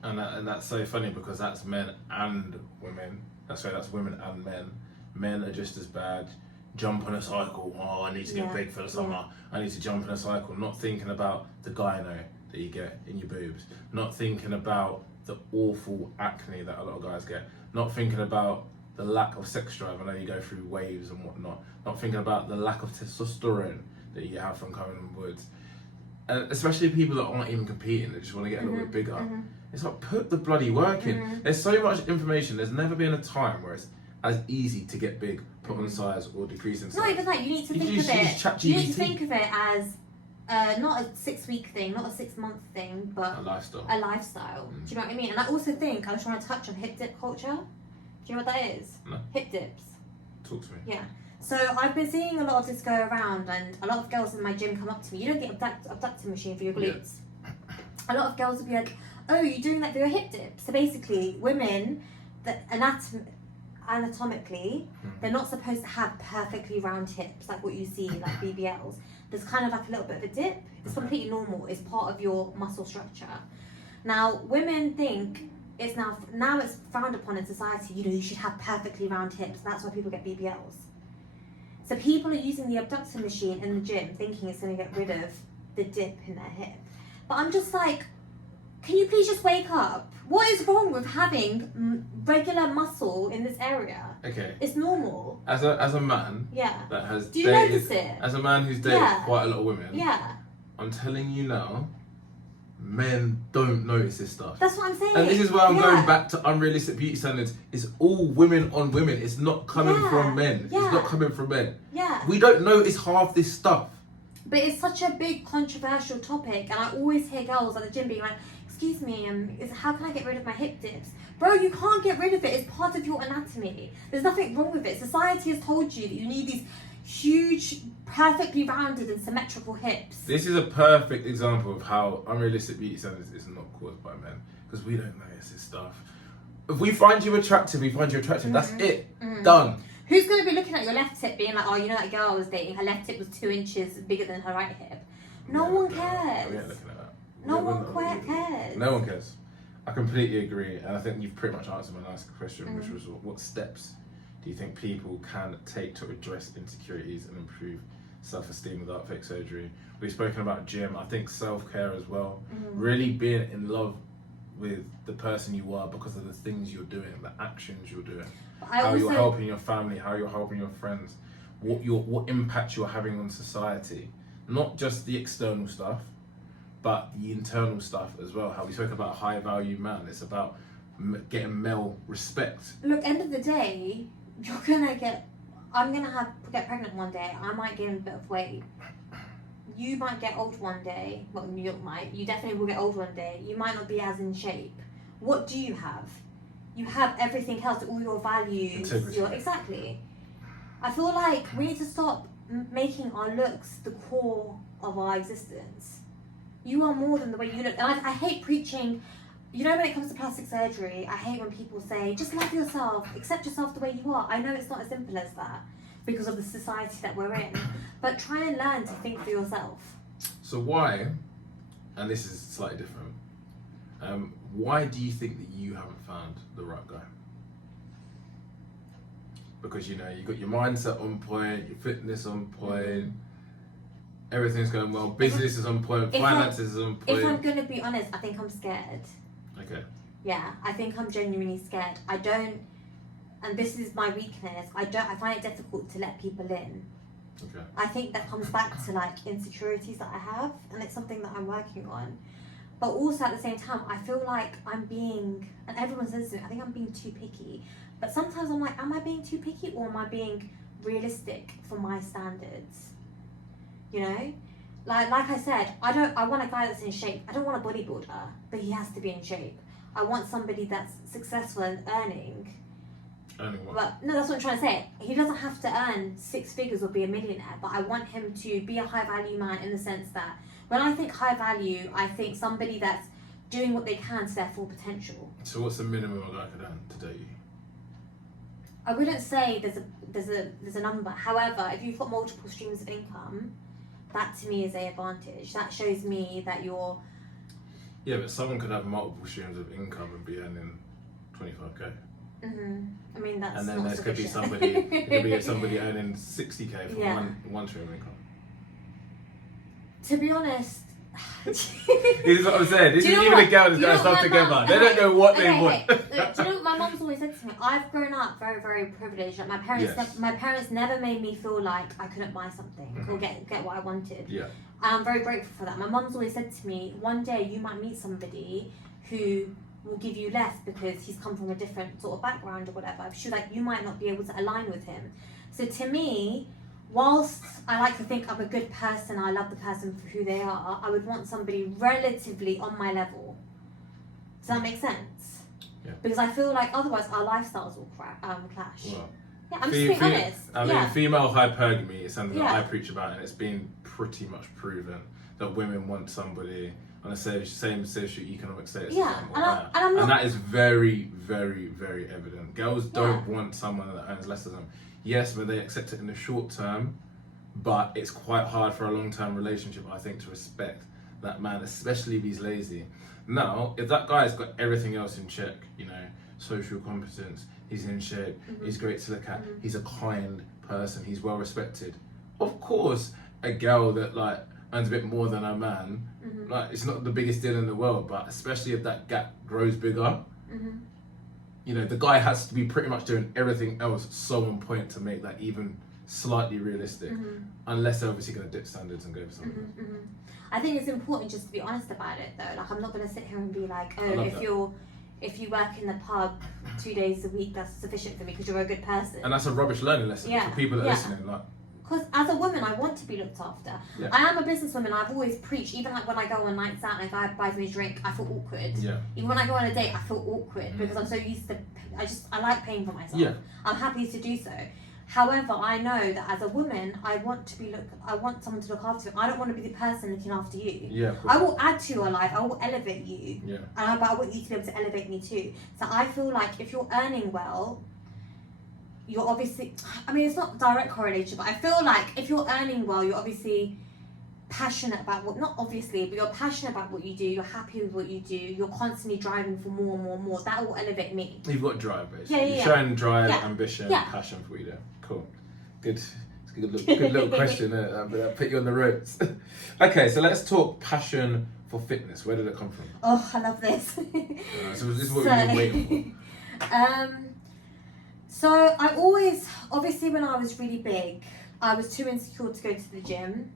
And that's so funny because that's men and women. That's women and men. Men are just as bad. Jump on a cycle. Oh, I need to get big for the summer. I need to jump on a cycle. Not thinking about the gyno that you get in your boobs. Not thinking about the awful acne that a lot of guys get. Not thinking about the lack of sex drive. I know you go through waves and whatnot. Not thinking about the lack of testosterone that you have from coming in woods. And especially people that aren't even competing, they just want to get a little bit bigger. It's like, put the bloody work in. There's so much information. There's never been a time where it's as easy to get big, put on size or decrease in size. Not even that, you need to think of it. You need to think of it as not a 6-week thing, not a 6-month thing, but a lifestyle. Do you know what I mean? And I also think I was trying to touch on hip dip culture. Do you know what that is? No. Hip dips. Talk to me. Yeah. So I've been seeing a lot of this go around, and a lot of girls in my gym come up to me. You don't get abducting machine for your glutes. A lot of girls will be like, "Oh, you're doing that for your hip dip." So basically, women that anatomically, they're not supposed to have perfectly round hips like what you see like BBLs. There's kind of like a little bit of a dip. It's completely normal. It's part of your muscle structure. Now, women think it's now it's frowned upon in society. You know, you should have perfectly round hips. That's why people get BBLs. So people are using the abductor machine in the gym, thinking it's going to get rid of the dip in their hip. But I'm just like, can you please just wake up? What is wrong with having regular muscle in this area? Okay. It's normal. As a man. Yeah. That has Do you dated, notice it? As a man who's dated quite a lot of women. Yeah. I'm telling you now, men don't notice this stuff. That's what I'm saying. And this is why I'm going back to unrealistic beauty standards. It's all women on women. It's not coming from men. Yeah. It's not coming from men. Yeah. We don't notice half this stuff. But it's such a big controversial topic, and I always hear girls at the gym being like, "Excuse me, how can I get rid of my hip dips?" Bro, you can't get rid of it. It's part of your anatomy. There's nothing wrong with it. Society has told you that you need these huge, perfectly rounded and symmetrical hips. This is a perfect example of how unrealistic beauty standards is not caused by men, because we don't notice this stuff. If we find you attractive, That's it. Done. Who's going to be looking at your left hip being like, "Oh, you know that girl I was dating, her left hip was 2 inches bigger than her right hip"? No one cares. We ain't looking at that. No one cares. No one cares. I completely agree, and I think you've pretty much answered my last question, which was, what steps do you think people can take to address insecurities and improve self-esteem without fake surgery? We've spoken about gym. I think self-care as well. Really being in love with the person you are because of the things you're doing, the actions you're doing, how you're helping your family, how you're helping your friends, what impact you're having on society. Not just the external stuff, but the internal stuff as well. How we spoke about a high value man. It's about getting male respect. Look, end of the day, I'm gonna get pregnant one day. I might gain a bit of weight. You might get old one day. Well, you definitely will get old one day. You might not be as in shape. What do you have? You have everything else, all your values. Exactly. I feel like we need to stop making our looks the core of our existence. You are more than the way you look. And I hate preaching, you know, when it comes to plastic surgery, I hate when people say, just love yourself, accept yourself the way you are. I know it's not as simple as that because of the society that we're in, but try and learn to think for yourself. So why, and this is slightly different, why do you think that you haven't found the right guy? Because, you know, you got your mindset on point, your fitness on point, everything's going well, business is on point, finances is on point. If I'm going to be honest, I think I'm scared. Okay. Yeah, I think I'm genuinely scared. I don't, and this is my weakness, I find it difficult to let people in. Okay. I think that comes back to like insecurities that I have, and it's something that I'm working on. But also at the same time, I feel like I'm being, and everyone says to me, I think I'm being too picky. But sometimes I'm like, am I being too picky, or am I being realistic for my standards? You know? Like I said, I want a guy that's in shape. I don't want a bodybuilder, but he has to be in shape. I want somebody that's successful and earning. Earning what? But no, that's what I'm trying to say. He doesn't have to earn 6 figures or be a millionaire, but I want him to be a high value man in the sense that when I think high value, I think somebody that's doing what they can to their full potential. So what's the minimum a guy could earn to date you? I wouldn't say there's a number. However, if you've got multiple streams of income, that to me is an advantage. That shows me that you're... Yeah, but someone could have multiple streams of income and be earning 25k. I mean, that's and then not there could be somebody earning 60k from one stream of income. To be honest, this is what I'm saying. This is even a girl that's got stuff together. They don't know what they want. Do you know what my mom's always said to me? I've grown up very, very privileged. Like my parents never made me feel like I couldn't buy something or get what I wanted. Yeah. And I'm very grateful for that. My mom's always said to me, one day you might meet somebody who will give you less because he's come from a different sort of background or whatever. She was like, you might not be able to align with him. So to me, whilst I like to think I'm a good person, I love the person for who they are, I would want somebody relatively on my level. Does that make sense? Yeah. Because I feel like otherwise our lifestyles will clash. Well, Yeah, I'm just being honest. I mean, female hypergamy is something that Yeah. I preach about, and it's been pretty much proven that women want somebody on the same socioeconomic status as Yeah, them, or and higher. I'm not. And that is very, very, very evident. Girls don't Yeah. want someone that earns less than them. Yes, but they accept it in the short term, but it's quite hard for a long-term relationship, I think, to respect that man, especially if he's lazy. Now, if that guy's got everything else in check, you know, social competence, he's in shape, he's great to look at, he's a kind person, he's well respected. Of course, a girl that like earns a bit more than a man, like it's not the biggest deal in the world, but especially if that gap grows bigger, you know, the guy has to be pretty much doing everything else so on point to make that even slightly realistic, unless they're obviously going to dip standards and go for something. I think it's important just to be honest about it though. Like I'm not going to sit here and be like, I oh, love that. if you work in the pub 2 days a week, that's sufficient for me because you're a good person. And that's a rubbish learning lesson Yeah, for people that are yeah. listening. Like, Because as a woman, I want to be looked after. Yeah. I am a businesswoman. I've always preached, even like when I go on nights out and a guy buys me a drink, I feel awkward. yeah, Even when I go on a date, I feel awkward because I'm so used to. I like paying for myself. Yeah. I'm happy to do so. However, I know that as a woman, I want someone to look after me. I don't want to be the person looking after you. yeah, of course. I will add to your life. I will elevate you. Yeah. But I want you to be able to elevate me too. So I feel like if you're earning well, you're obviously, I mean, it's not direct correlation, but I feel like if you're earning well, you're obviously passionate about what, not obviously, but you're passionate about what you do, you're happy with what you do, you're constantly driving for more and more and more. That will elevate me. You've got drive, basically. Yeah, yeah, You're yeah. showing drive, Yeah. ambition, Yeah. passion for what you do. Cool. Good. It's a good little question. That put you on the ropes. Okay, so let's talk passion for fitness. Where did it come from? Oh, I love this. So this is what we've been waiting So I always, obviously when I was really big, I was too insecure to go to the gym.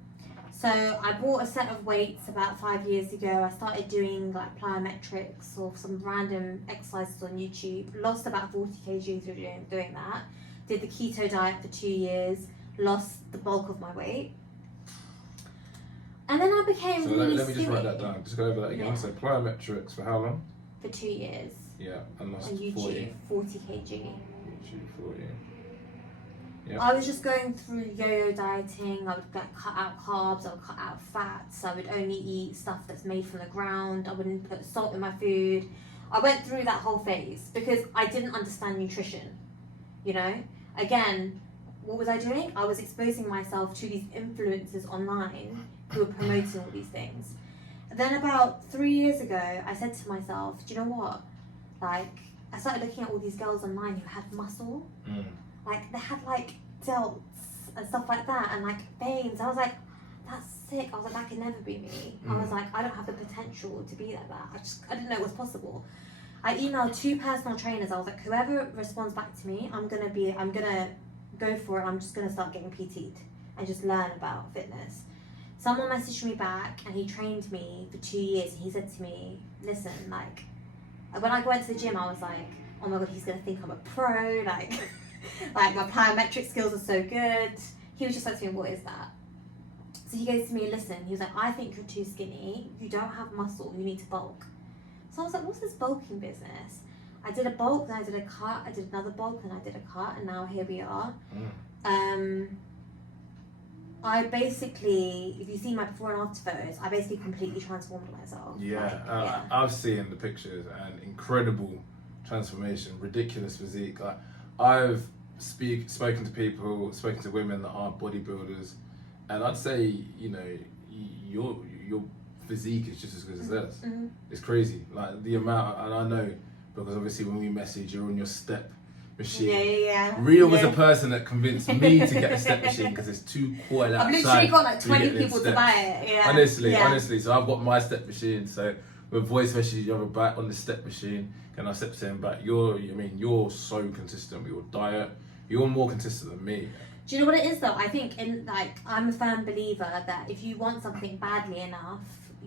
So I bought a set of weights about 5 years ago. I started doing like plyometrics or some random exercises on YouTube. Lost about 40 kg through doing that. Did the keto diet for 2 years. Lost the bulk of my weight. And then I became So really let me just skinny write that down. Just go over that again. Yeah. So plyometrics for how long? for 2 years Yeah, and lost on YouTube, 40 kg. 40. Yeah. I was just going through yo-yo dieting. I would cut out carbs, I would cut out fats, I would only eat stuff that's made from the ground, I wouldn't put salt in my food. I went through that whole phase because I didn't understand nutrition, you know? Again, what was I doing? I was exposing myself to these influencers online who were promoting all these things. And then about 3 years ago, I said to myself, do you know what? Like, I started looking at all these girls online who had muscle. Like, they had, like, delts and stuff like that, and, like, veins. I was like, that's sick. I was like, that could never be me. I was like, I don't have the potential to be like that. I didn't know it was possible. I emailed 2 personal trainers. I was like, whoever responds back to me, I'm gonna go for it. I'm just gonna start getting PT'd and just learn about fitness. Someone messaged me back, and he trained me for 2 years, and he said to me, listen, like, when I went to the gym, I was like, oh my God, he's gonna think I'm a pro, like, like my plyometric skills are so good. He was just like to me, what is that? So he goes to me, listen, he was like, I think you're too skinny, you don't have muscle, you need to bulk. So I was like, what's this bulking business? I did a bulk, then I did a cut, I did another bulk, then I did a cut, and now here we are. I basically, if you see my before and after photos, I basically completely transformed myself. Yeah, I've seen the pictures and incredible transformation, ridiculous physique. Like, I've spoken to people, spoken to women that aren't bodybuilders, and I'd say, you know, your physique is just as good as theirs. It's crazy, like the amount, and I know because obviously when we message, you're on your step machine. Yeah. Riya was a person that convinced me to get a step machine because it's too cold outside. I've literally got like 20 to get people to steps. buy it. Yeah. Honestly. So I've got my step machine. So with voice messages, you have a back on the step machine, and I step saying back. You're so consistent with your diet. You're more consistent than me. Do you know what it is though? I think I'm a firm believer that if you want something badly enough,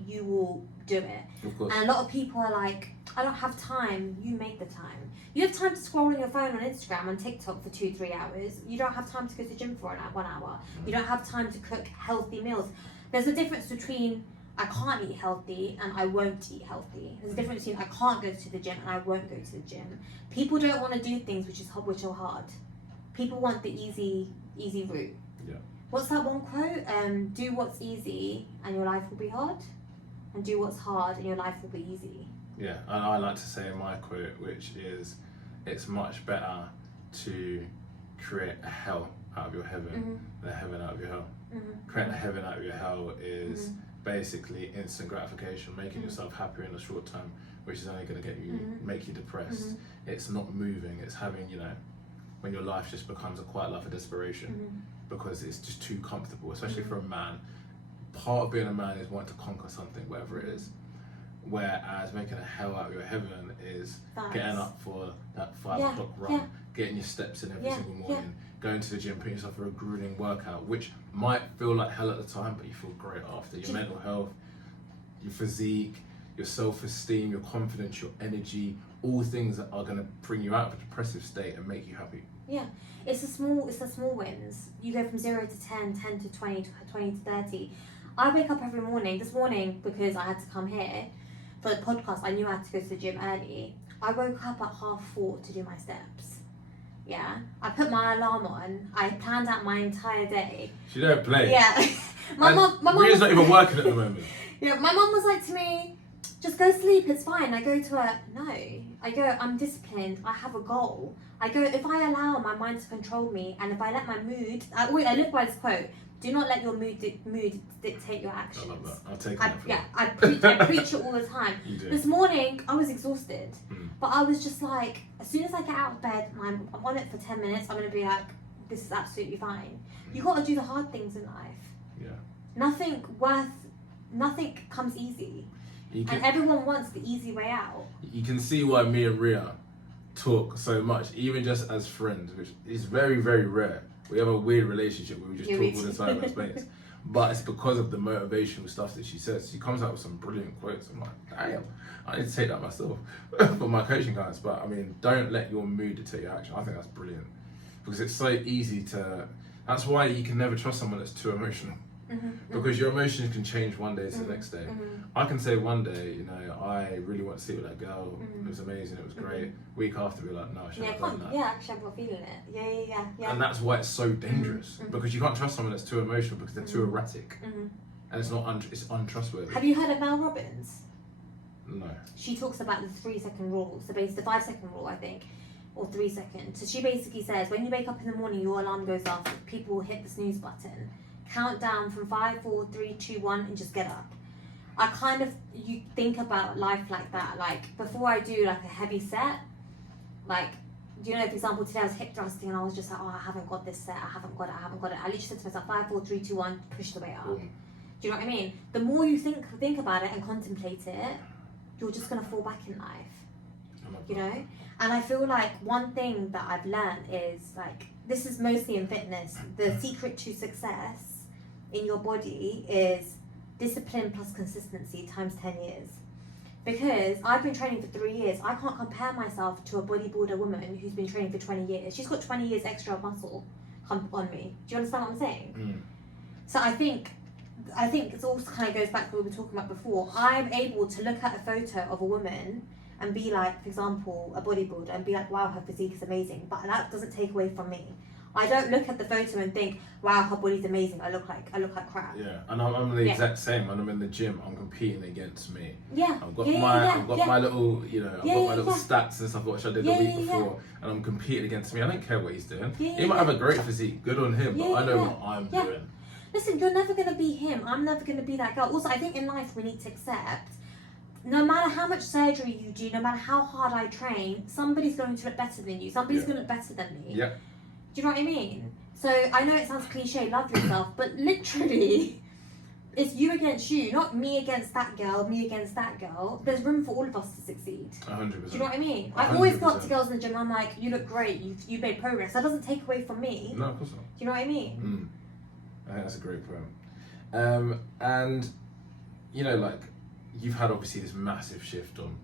you will do it. Of course. And a lot of people are like, I don't have time. You make the time. You have time to scroll on your phone on Instagram and TikTok for 2-3 hours. You don't have time to go to the gym for 1 hour. You don't have time to cook healthy meals. There's a difference between I can't eat healthy and I won't eat healthy. There's a difference between I can't go to the gym and I won't go to the gym. People don't want to do things which are hard. people want the easy route. Yeah. What's that one quote? Do what's easy and your life will be hard, and do what's hard and your life will be easy. Yeah, and I like to say in my quote, which is, it's much better to create a hell out of your heaven than a heaven out of your hell. Creating a heaven out of your hell is basically instant gratification, making yourself happier in the short term, which is only going to make you depressed. It's not moving, it's having, when your life just becomes a quiet life of desperation because it's just too comfortable, especially for a man. Part of being a man is wanting to conquer something, whatever it is. Whereas making a hell out of your heaven is getting up for that 5 o'clock run, getting your steps in every single morning, going to the gym, putting yourself through a grueling workout, which might feel like hell at the time, but you feel great after. Your mental health, your physique, your self-esteem, your confidence, your energy, all things that are going to bring you out of a depressive state and make you happy. Yeah, it's the small wins. You go from 0 to 10, 10 to 20, 20 to 30. I wake up every morning. This morning, because I had to come here for the podcast, I knew I had to go to the gym early. I woke up at 4:30 to do my steps. Yeah, I put my alarm on. I planned out my entire day. She don't play. Yeah, my mum. Ria's not even working at the moment. Yeah, my mum was like to me, just go sleep, it's fine. I go to her, no. I go, I'm disciplined, I have a goal. I go, if I allow my mind to control me, and if I let my mood, I live by this quote, do not let your mood dictate your actions. I love that. I'll take that. Yeah, I preach it all the time. You do. This morning, I was exhausted. But I was just like, as soon as I get out of bed, I'm on it for 10 minutes, I'm going to be like, this is absolutely fine. You got to do the hard things in life. Yeah. Nothing comes easy. And everyone wants the easy way out. You can see why me and Riya talk so much, even just as friends, which is very, very rare. We have a weird relationship where we just talk all the time as mates. But it's because of the motivational stuff that she says. She comes out with some brilliant quotes. I'm like, damn, I need to take that myself for my coaching clients. But I mean, don't let your mood dictate your action. I think that's brilliant. Because it's so easy to... That's why you can never trust someone that's too emotional. Because your emotions can change one day to the next day. I can say one day, I really want to sleep with that girl. It was amazing, it was great. Week after, be like, no, I shouldn't have done that. Yeah, actually, I'm not feeling it. Yeah. And that's why it's so dangerous. Because you can't trust someone that's too emotional because they're too erratic. And it's not it's untrustworthy. Have you heard of Mel Robbins? No. She talks about the 3-second rule. So basically the 5-second rule, I think, or 3 seconds. So she basically says, when you wake up in the morning, your alarm goes off, people will hit the snooze button. Count down from 5, 4, 3, 2, 1, and just get up. You think about life like that. Like, before I do like a heavy set, like, for example, today I was hip thrusting and I was just like, I haven't got this set, I haven't got it. I literally said to myself, 5, 4, 3, 2, 1, push the way up. Do you know what I mean? The more you think about it and contemplate it, you're just gonna fall back in life. And I feel like one thing that I've learned is, like, this is mostly in fitness, the secret to success in your body is discipline plus consistency times 10 years. Because I've been training for 3 years, I can't compare myself to a bodybuilder woman who's been training for 20 years. She's got 20 years extra muscle on me. Do you understand what I'm saying? So I think it all kind of goes back to what we were talking about before. I'm able to look at a photo of a woman and be like, for example, a bodybuilder, and be like, wow, her physique is amazing. But that doesn't take away from me. I don't look at the photo and think, wow, her body's amazing, I look like crap. Yeah, and I'm the exact same. When I'm in the gym, I'm competing against me. Yeah. I've got my little, I've got my little stats and stuff which I did the week before, and I'm competing against me. I don't care what he's doing. He might have a great physique, good on him, but I know what I'm doing. Listen, you're never going to be him. I'm never going to be that girl. Also, I think in life we need to accept, no matter how much surgery you do, no matter how hard I train, somebody's going to look better than you. Somebody's going to look better than me. Yeah. Do you know what I mean? So I know it sounds cliche, love yourself, but literally, it's you against you, not me against that girl, me against that girl. There's room for all of us to succeed. 100%. Do you know what I mean? I always go up to girls in the gym, I'm like, you look great, you've made progress. That doesn't take away from me. No, of course not. Do you know what I mean? I think that's a great point. And, you've had obviously this massive shift on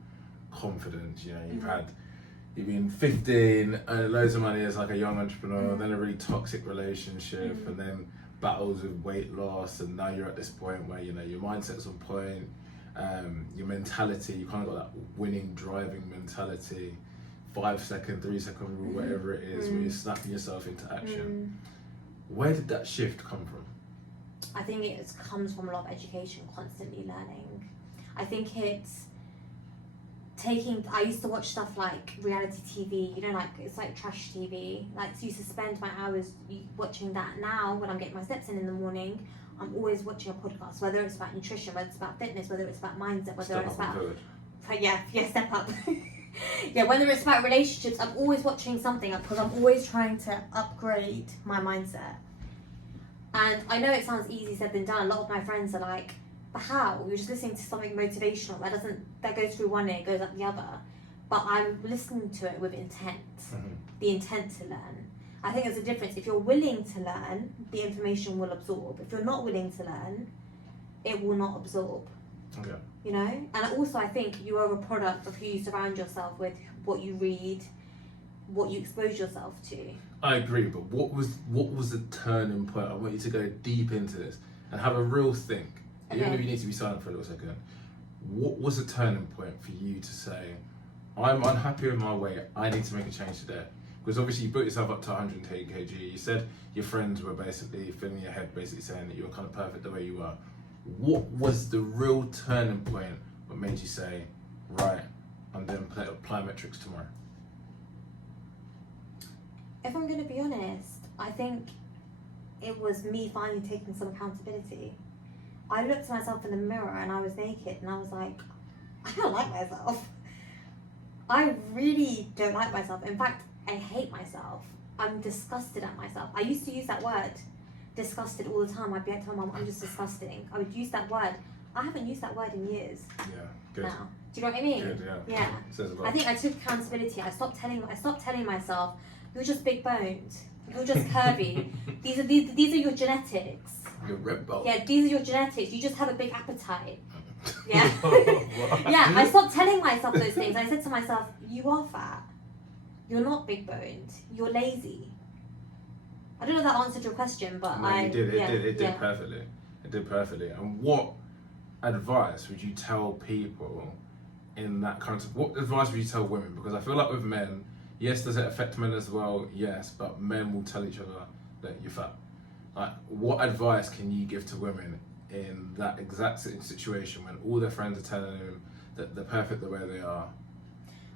confidence, you've been 15, earning loads of money as like a young entrepreneur, then a really toxic relationship, and then battles with weight loss, and now you're at this point where your mindset's on point, your mentality, you kind of got that winning, driving mentality, 5-second, 3-second rule, whatever it is, where you're snapping yourself into action. Where did that shift come from? I think it comes from a lot of education, constantly learning. I think it's I used to watch stuff like reality TV, you know, like it's like trash TV. Like, I used to spend my hours watching that. Now, when I'm getting my steps in the morning, I'm always watching a podcast, whether it's about nutrition, whether it's about fitness, whether it's about mindset, whether it's about... Step up. Yeah, whether it's about relationships, I'm always watching something because I'm always trying to upgrade my mindset. And I know it sounds easy said than done. A lot of my friends are like, but how? You're just listening to something motivational that goes through one ear, goes up the other. But I'm listening to it with intent, the intent to learn. I think there's a difference. If you're willing to learn, the information will absorb. If you're not willing to learn, it will not absorb. Okay. You know? And also, I think you are a product of who you surround yourself with, what you read, what you expose yourself to. I agree, but what was the turning point? I want you to go deep into this and have a real think. Okay. Even if you need to be silent for a little second. What was the turning point for you to say, I'm unhappy with my weight, I need to make a change today? Because obviously you put yourself up to 110 kg. You said your friends were basically filling your head, basically saying that you were kind of perfect the way you are. What was the real turning point that made you say, right, I'm doing plyometrics tomorrow? If I'm going to be honest, I think it was me finally taking some accountability. I looked at myself in the mirror and I was naked and I was like, I don't like myself. I really don't like myself. In fact, I hate myself. I'm disgusted at myself. I used to use that word, disgusted, all the time. I'd be like to my mum, I'm just disgusting. I would use that word. I haven't used that word in years. Yeah, good. Now. Do you know what I mean? Good, Yeah. Says a lot. I think I took accountability. I stopped telling myself, you're just big boned. You're just curvy. These are your genetics. You're red bone. Yeah, these are your genetics. You just have a big appetite. Yeah. Yeah, I stopped telling myself those things. I said to myself, you are fat. You're not big boned. You're lazy. I don't know if that answered your question, but no, you did. It did perfectly. It did perfectly. And what advice would you tell people in that kind of... What advice would you tell women? Because I feel like with men, yes, does it affect men as well? Yes, but men will tell each other that you're fat. Like, what advice can you give to women in that exact situation when all their friends are telling them that they're perfect the way they are?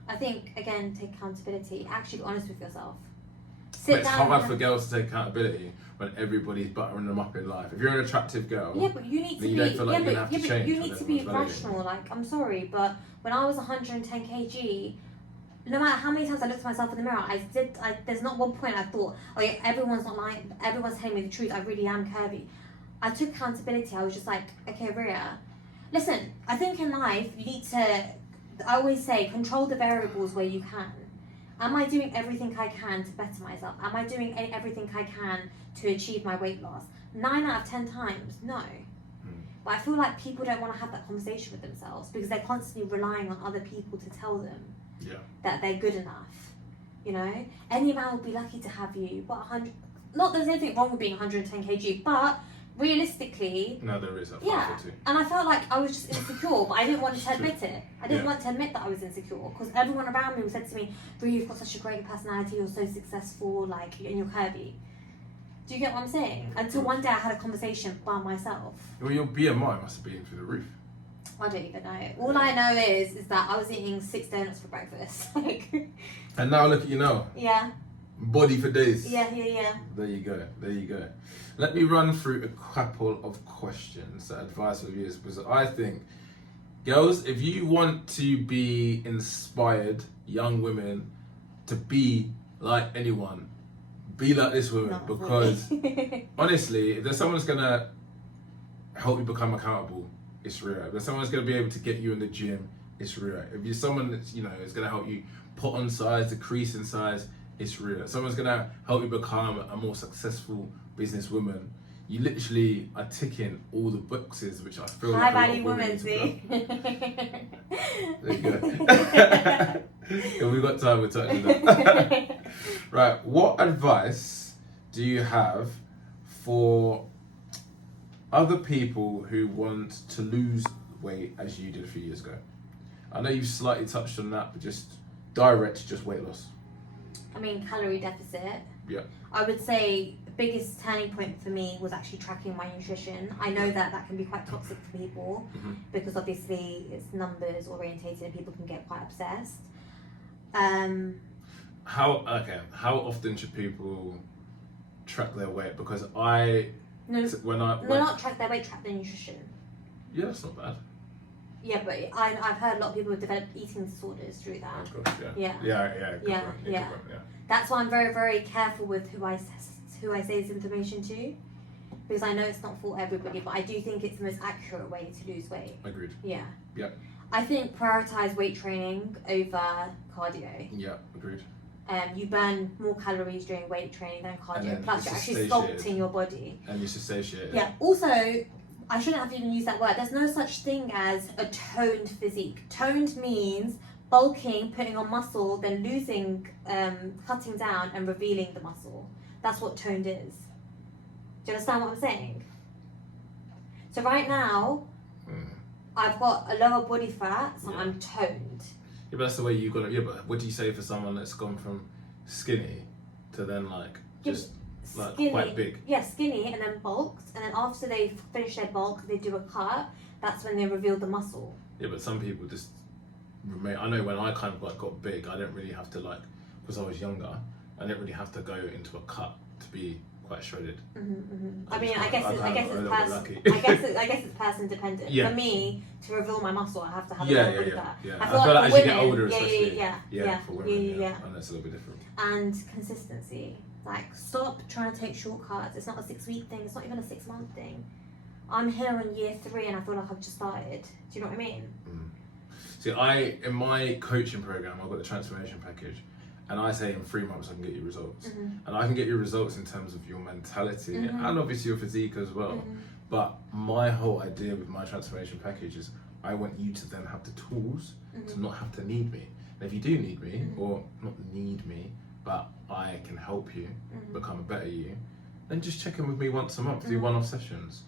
I think, again, take accountability. Actually be honest with yourself. But it's hard for girls to take accountability when everybo's buttering them up in life. If you're an attractive girl, yeah, but you need to be. you don't feel like you're gonna have to but change you when need to be everyone's rational. Like, I'm sorry, but when I was 110 kg, no matter how many times I looked at myself in the mirror, there's not one point I thought, oh yeah, everyone's not lying, everyone's telling me the truth, I really am curvy. I took accountability. I was just like, okay, Riya, listen, I think in life you need to, I always say, control the variables where you can. Am I doing everything I can to better myself? Am I doing everything I can to achieve my weight loss? 9 out of 10 times, no. But I feel like people don't want to have that conversation with themselves because they're constantly relying on other people to tell them that they're good enough. You know, any man would be lucky to have you. But 100, not there's anything wrong with being 110 kg, but realistically, no, there is. And I felt like I was just insecure, but I didn't want to admit it. I didn't want to admit that I was insecure because everyone around me said to me, "Riya, you've got such a great personality. You're so successful. Like, and you're curvy." Do you get what I'm saying? Until one day I had a conversation by myself. Well, your BMI must have been through the roof. I don't even know. All I know is that I was eating 6 donuts for breakfast. Like. And now look at you now. Yeah. Body for days. Yeah. There you go. Let me run through a couple of questions that advice of yours, because I think, girls, if you want to be inspired young women to be like anyone, be like this woman. Not because really. honestly, if there's someone that's gonna help you become accountable, it's Riya. If there's someone that's gonna be able to get you in the gym, it's Riya. If you're someone that's, you know, is gonna help you put on size, decrease in size, it's Riya. Someone's gonna help you become a more successful businesswoman. You literally are ticking all the boxes, which I feel high like value women, see. There you go. If we've got time, we're touching that. Right, what advice do you have for other people who want to lose weight as you did a few years ago? I know you've slightly touched on that, but just direct, just weight loss. I mean, calorie deficit. Yeah. I would say the biggest turning point for me was actually tracking my nutrition. I know that can be quite toxic for people because obviously it's numbers orientated and people can get quite obsessed. How often should people track their weight? Because not track their weight, track their nutrition. Yeah, that's not bad. Yeah, but I've heard a lot of people have developed eating disorders through that. Of course, Yeah. Yeah. That's why I'm very, very careful with who I say this information to, because I know it's not for everybody, but I do think it's the most accurate way to lose weight. Agreed. Yeah. Yeah. I think prioritize weight training over cardio. Yeah, agreed. You burn more calories during weight training than cardio, plus you're actually satiated. sculpting your body. And you're satiated. Yeah. Also, I shouldn't have even used that word. There's no such thing as a toned physique. Toned means bulking, putting on muscle, then losing, cutting down and revealing the muscle. That's what toned is. Do you understand what I'm saying? So right now, I've got a lower body fat, so I'm toned. Yeah, but that's the way you got it. Yeah, but what do you say for someone that's gone from skinny to then Skinny, quite big? Yeah, skinny and then bulked, and then after they finish their bulk, they do a cut. That's when they reveal the muscle. Yeah, but some people just remain. I know when I kind of got big, I didn't really have to because I was younger. I didn't really have to go into a cut to be quite shredded. I mean, I guess it's person dependent. Yeah. For me, to reveal my muscle, I have to have a body fat. Yeah. I I feel feel like like for as you get women, older, especially. For women, I know it's a little bit different. And consistency. Like, stop trying to take shortcuts. It's not a 6-week thing. It's not even a 6-month thing. I'm here on year 3 and I feel like I've just started. Do you know what I mean? See, in my coaching program, I've got the transformation package, and I say in 3 months I can get you results. And I can get you results in terms of your mentality and obviously your physique as well. But my whole idea with my transformation package is I want you to then have the tools to not have to need me. And if you do need me, or not need me, but I can help you become a better you, then just check in with me once a month, do one-off sessions.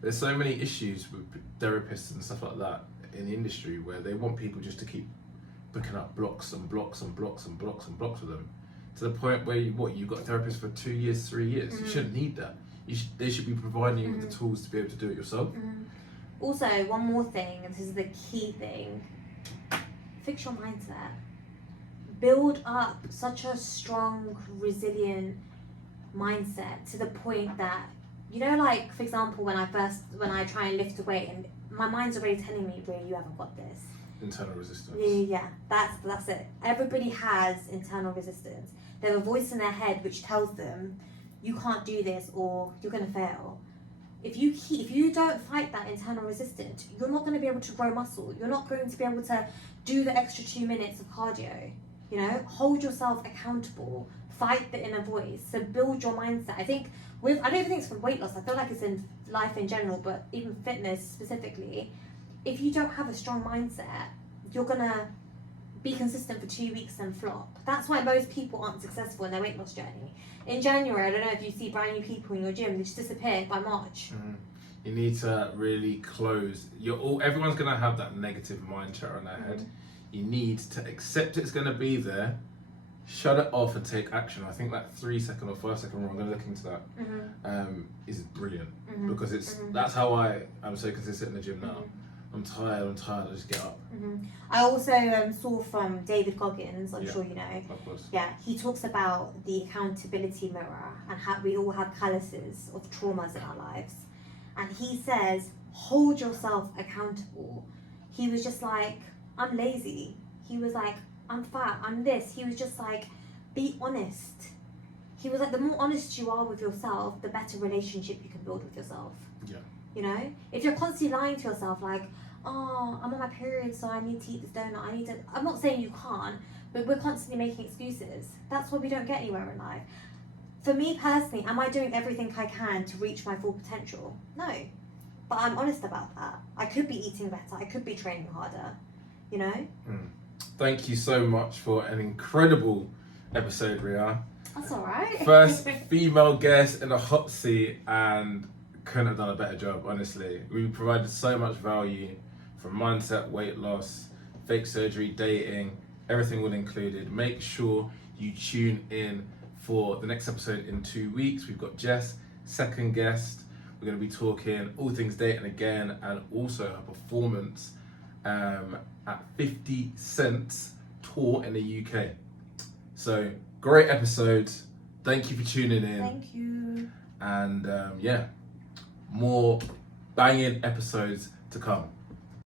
There's so many issues with therapists and stuff like that in the industry where they want people just to keep booking up blocks and blocks and blocks and blocks and blocks with them, to the point where you've got a therapist for 2 years, 3 years. You shouldn't need that. They should be providing you with the tools to be able to do it yourself. Also, one more thing, and this is the key thing: fix your mindset. Build up such a strong, resilient mindset to the point that, like, for example, when I try and lift a weight and my mind's already telling me, Riya, you haven't got this. Internal resistance. Yeah, that's it. Everybody has internal resistance. They have a voice in their head which tells them, you can't do this or you're going to fail. If you don't fight that internal resistance, you're not going to be able to grow muscle. You're not going to be able to do the extra 2 minutes of cardio. Hold yourself accountable. Fight the inner voice. So build your mindset. I don't even think it's from weight loss. I feel like it's in life in general, but even fitness specifically. If you don't have a strong mindset, you're gonna be consistent for 2 weeks and flop. That's why most people aren't successful in their weight loss journey. In January, I don't know if you see brand new people in your gym, they just disappear by March. You need to really close. Everyone's gonna have that negative mind chatter in their head. You need to accept it's gonna be there, shut it off and take action. I think that 3-second or 5-second rule, I'm gonna look into that, is brilliant, because that's how I'm so consistent in the gym now. I'm tired, I just get up. I also saw from David Goggins, I'm sure you know. Of course. Yeah, he talks about the accountability mirror and how we all have calluses of traumas in our lives. And he says, hold yourself accountable. He was just like, I'm lazy. He was like, I'm fat, I'm this. He was just like, be honest. He was like, the more honest you are with yourself, the better relationship you can build with yourself. Yeah. If you're constantly lying to yourself, like, oh, I'm on my period, so I need to eat this donut. I'm not saying you can't, but we're constantly making excuses. That's why we don't get anywhere in life. For me personally, am I doing everything I can to reach my full potential? No. But I'm honest about that. I could be eating better. I could be training harder. Thank you so much for an incredible episode, Riya. That's all right. First female guest in a hot seat, and couldn't have done a better job, honestly. We provided so much value from mindset, weight loss, fake surgery, dating, everything all included. Make sure you tune in for the next episode in 2 weeks. We've got Jess, second guest. We're going to be talking all things Dating Again, and also her performance at 50 Cent's tour in the UK. So, great episode. Thank you for tuning in. Thank you. And more banging episodes to come.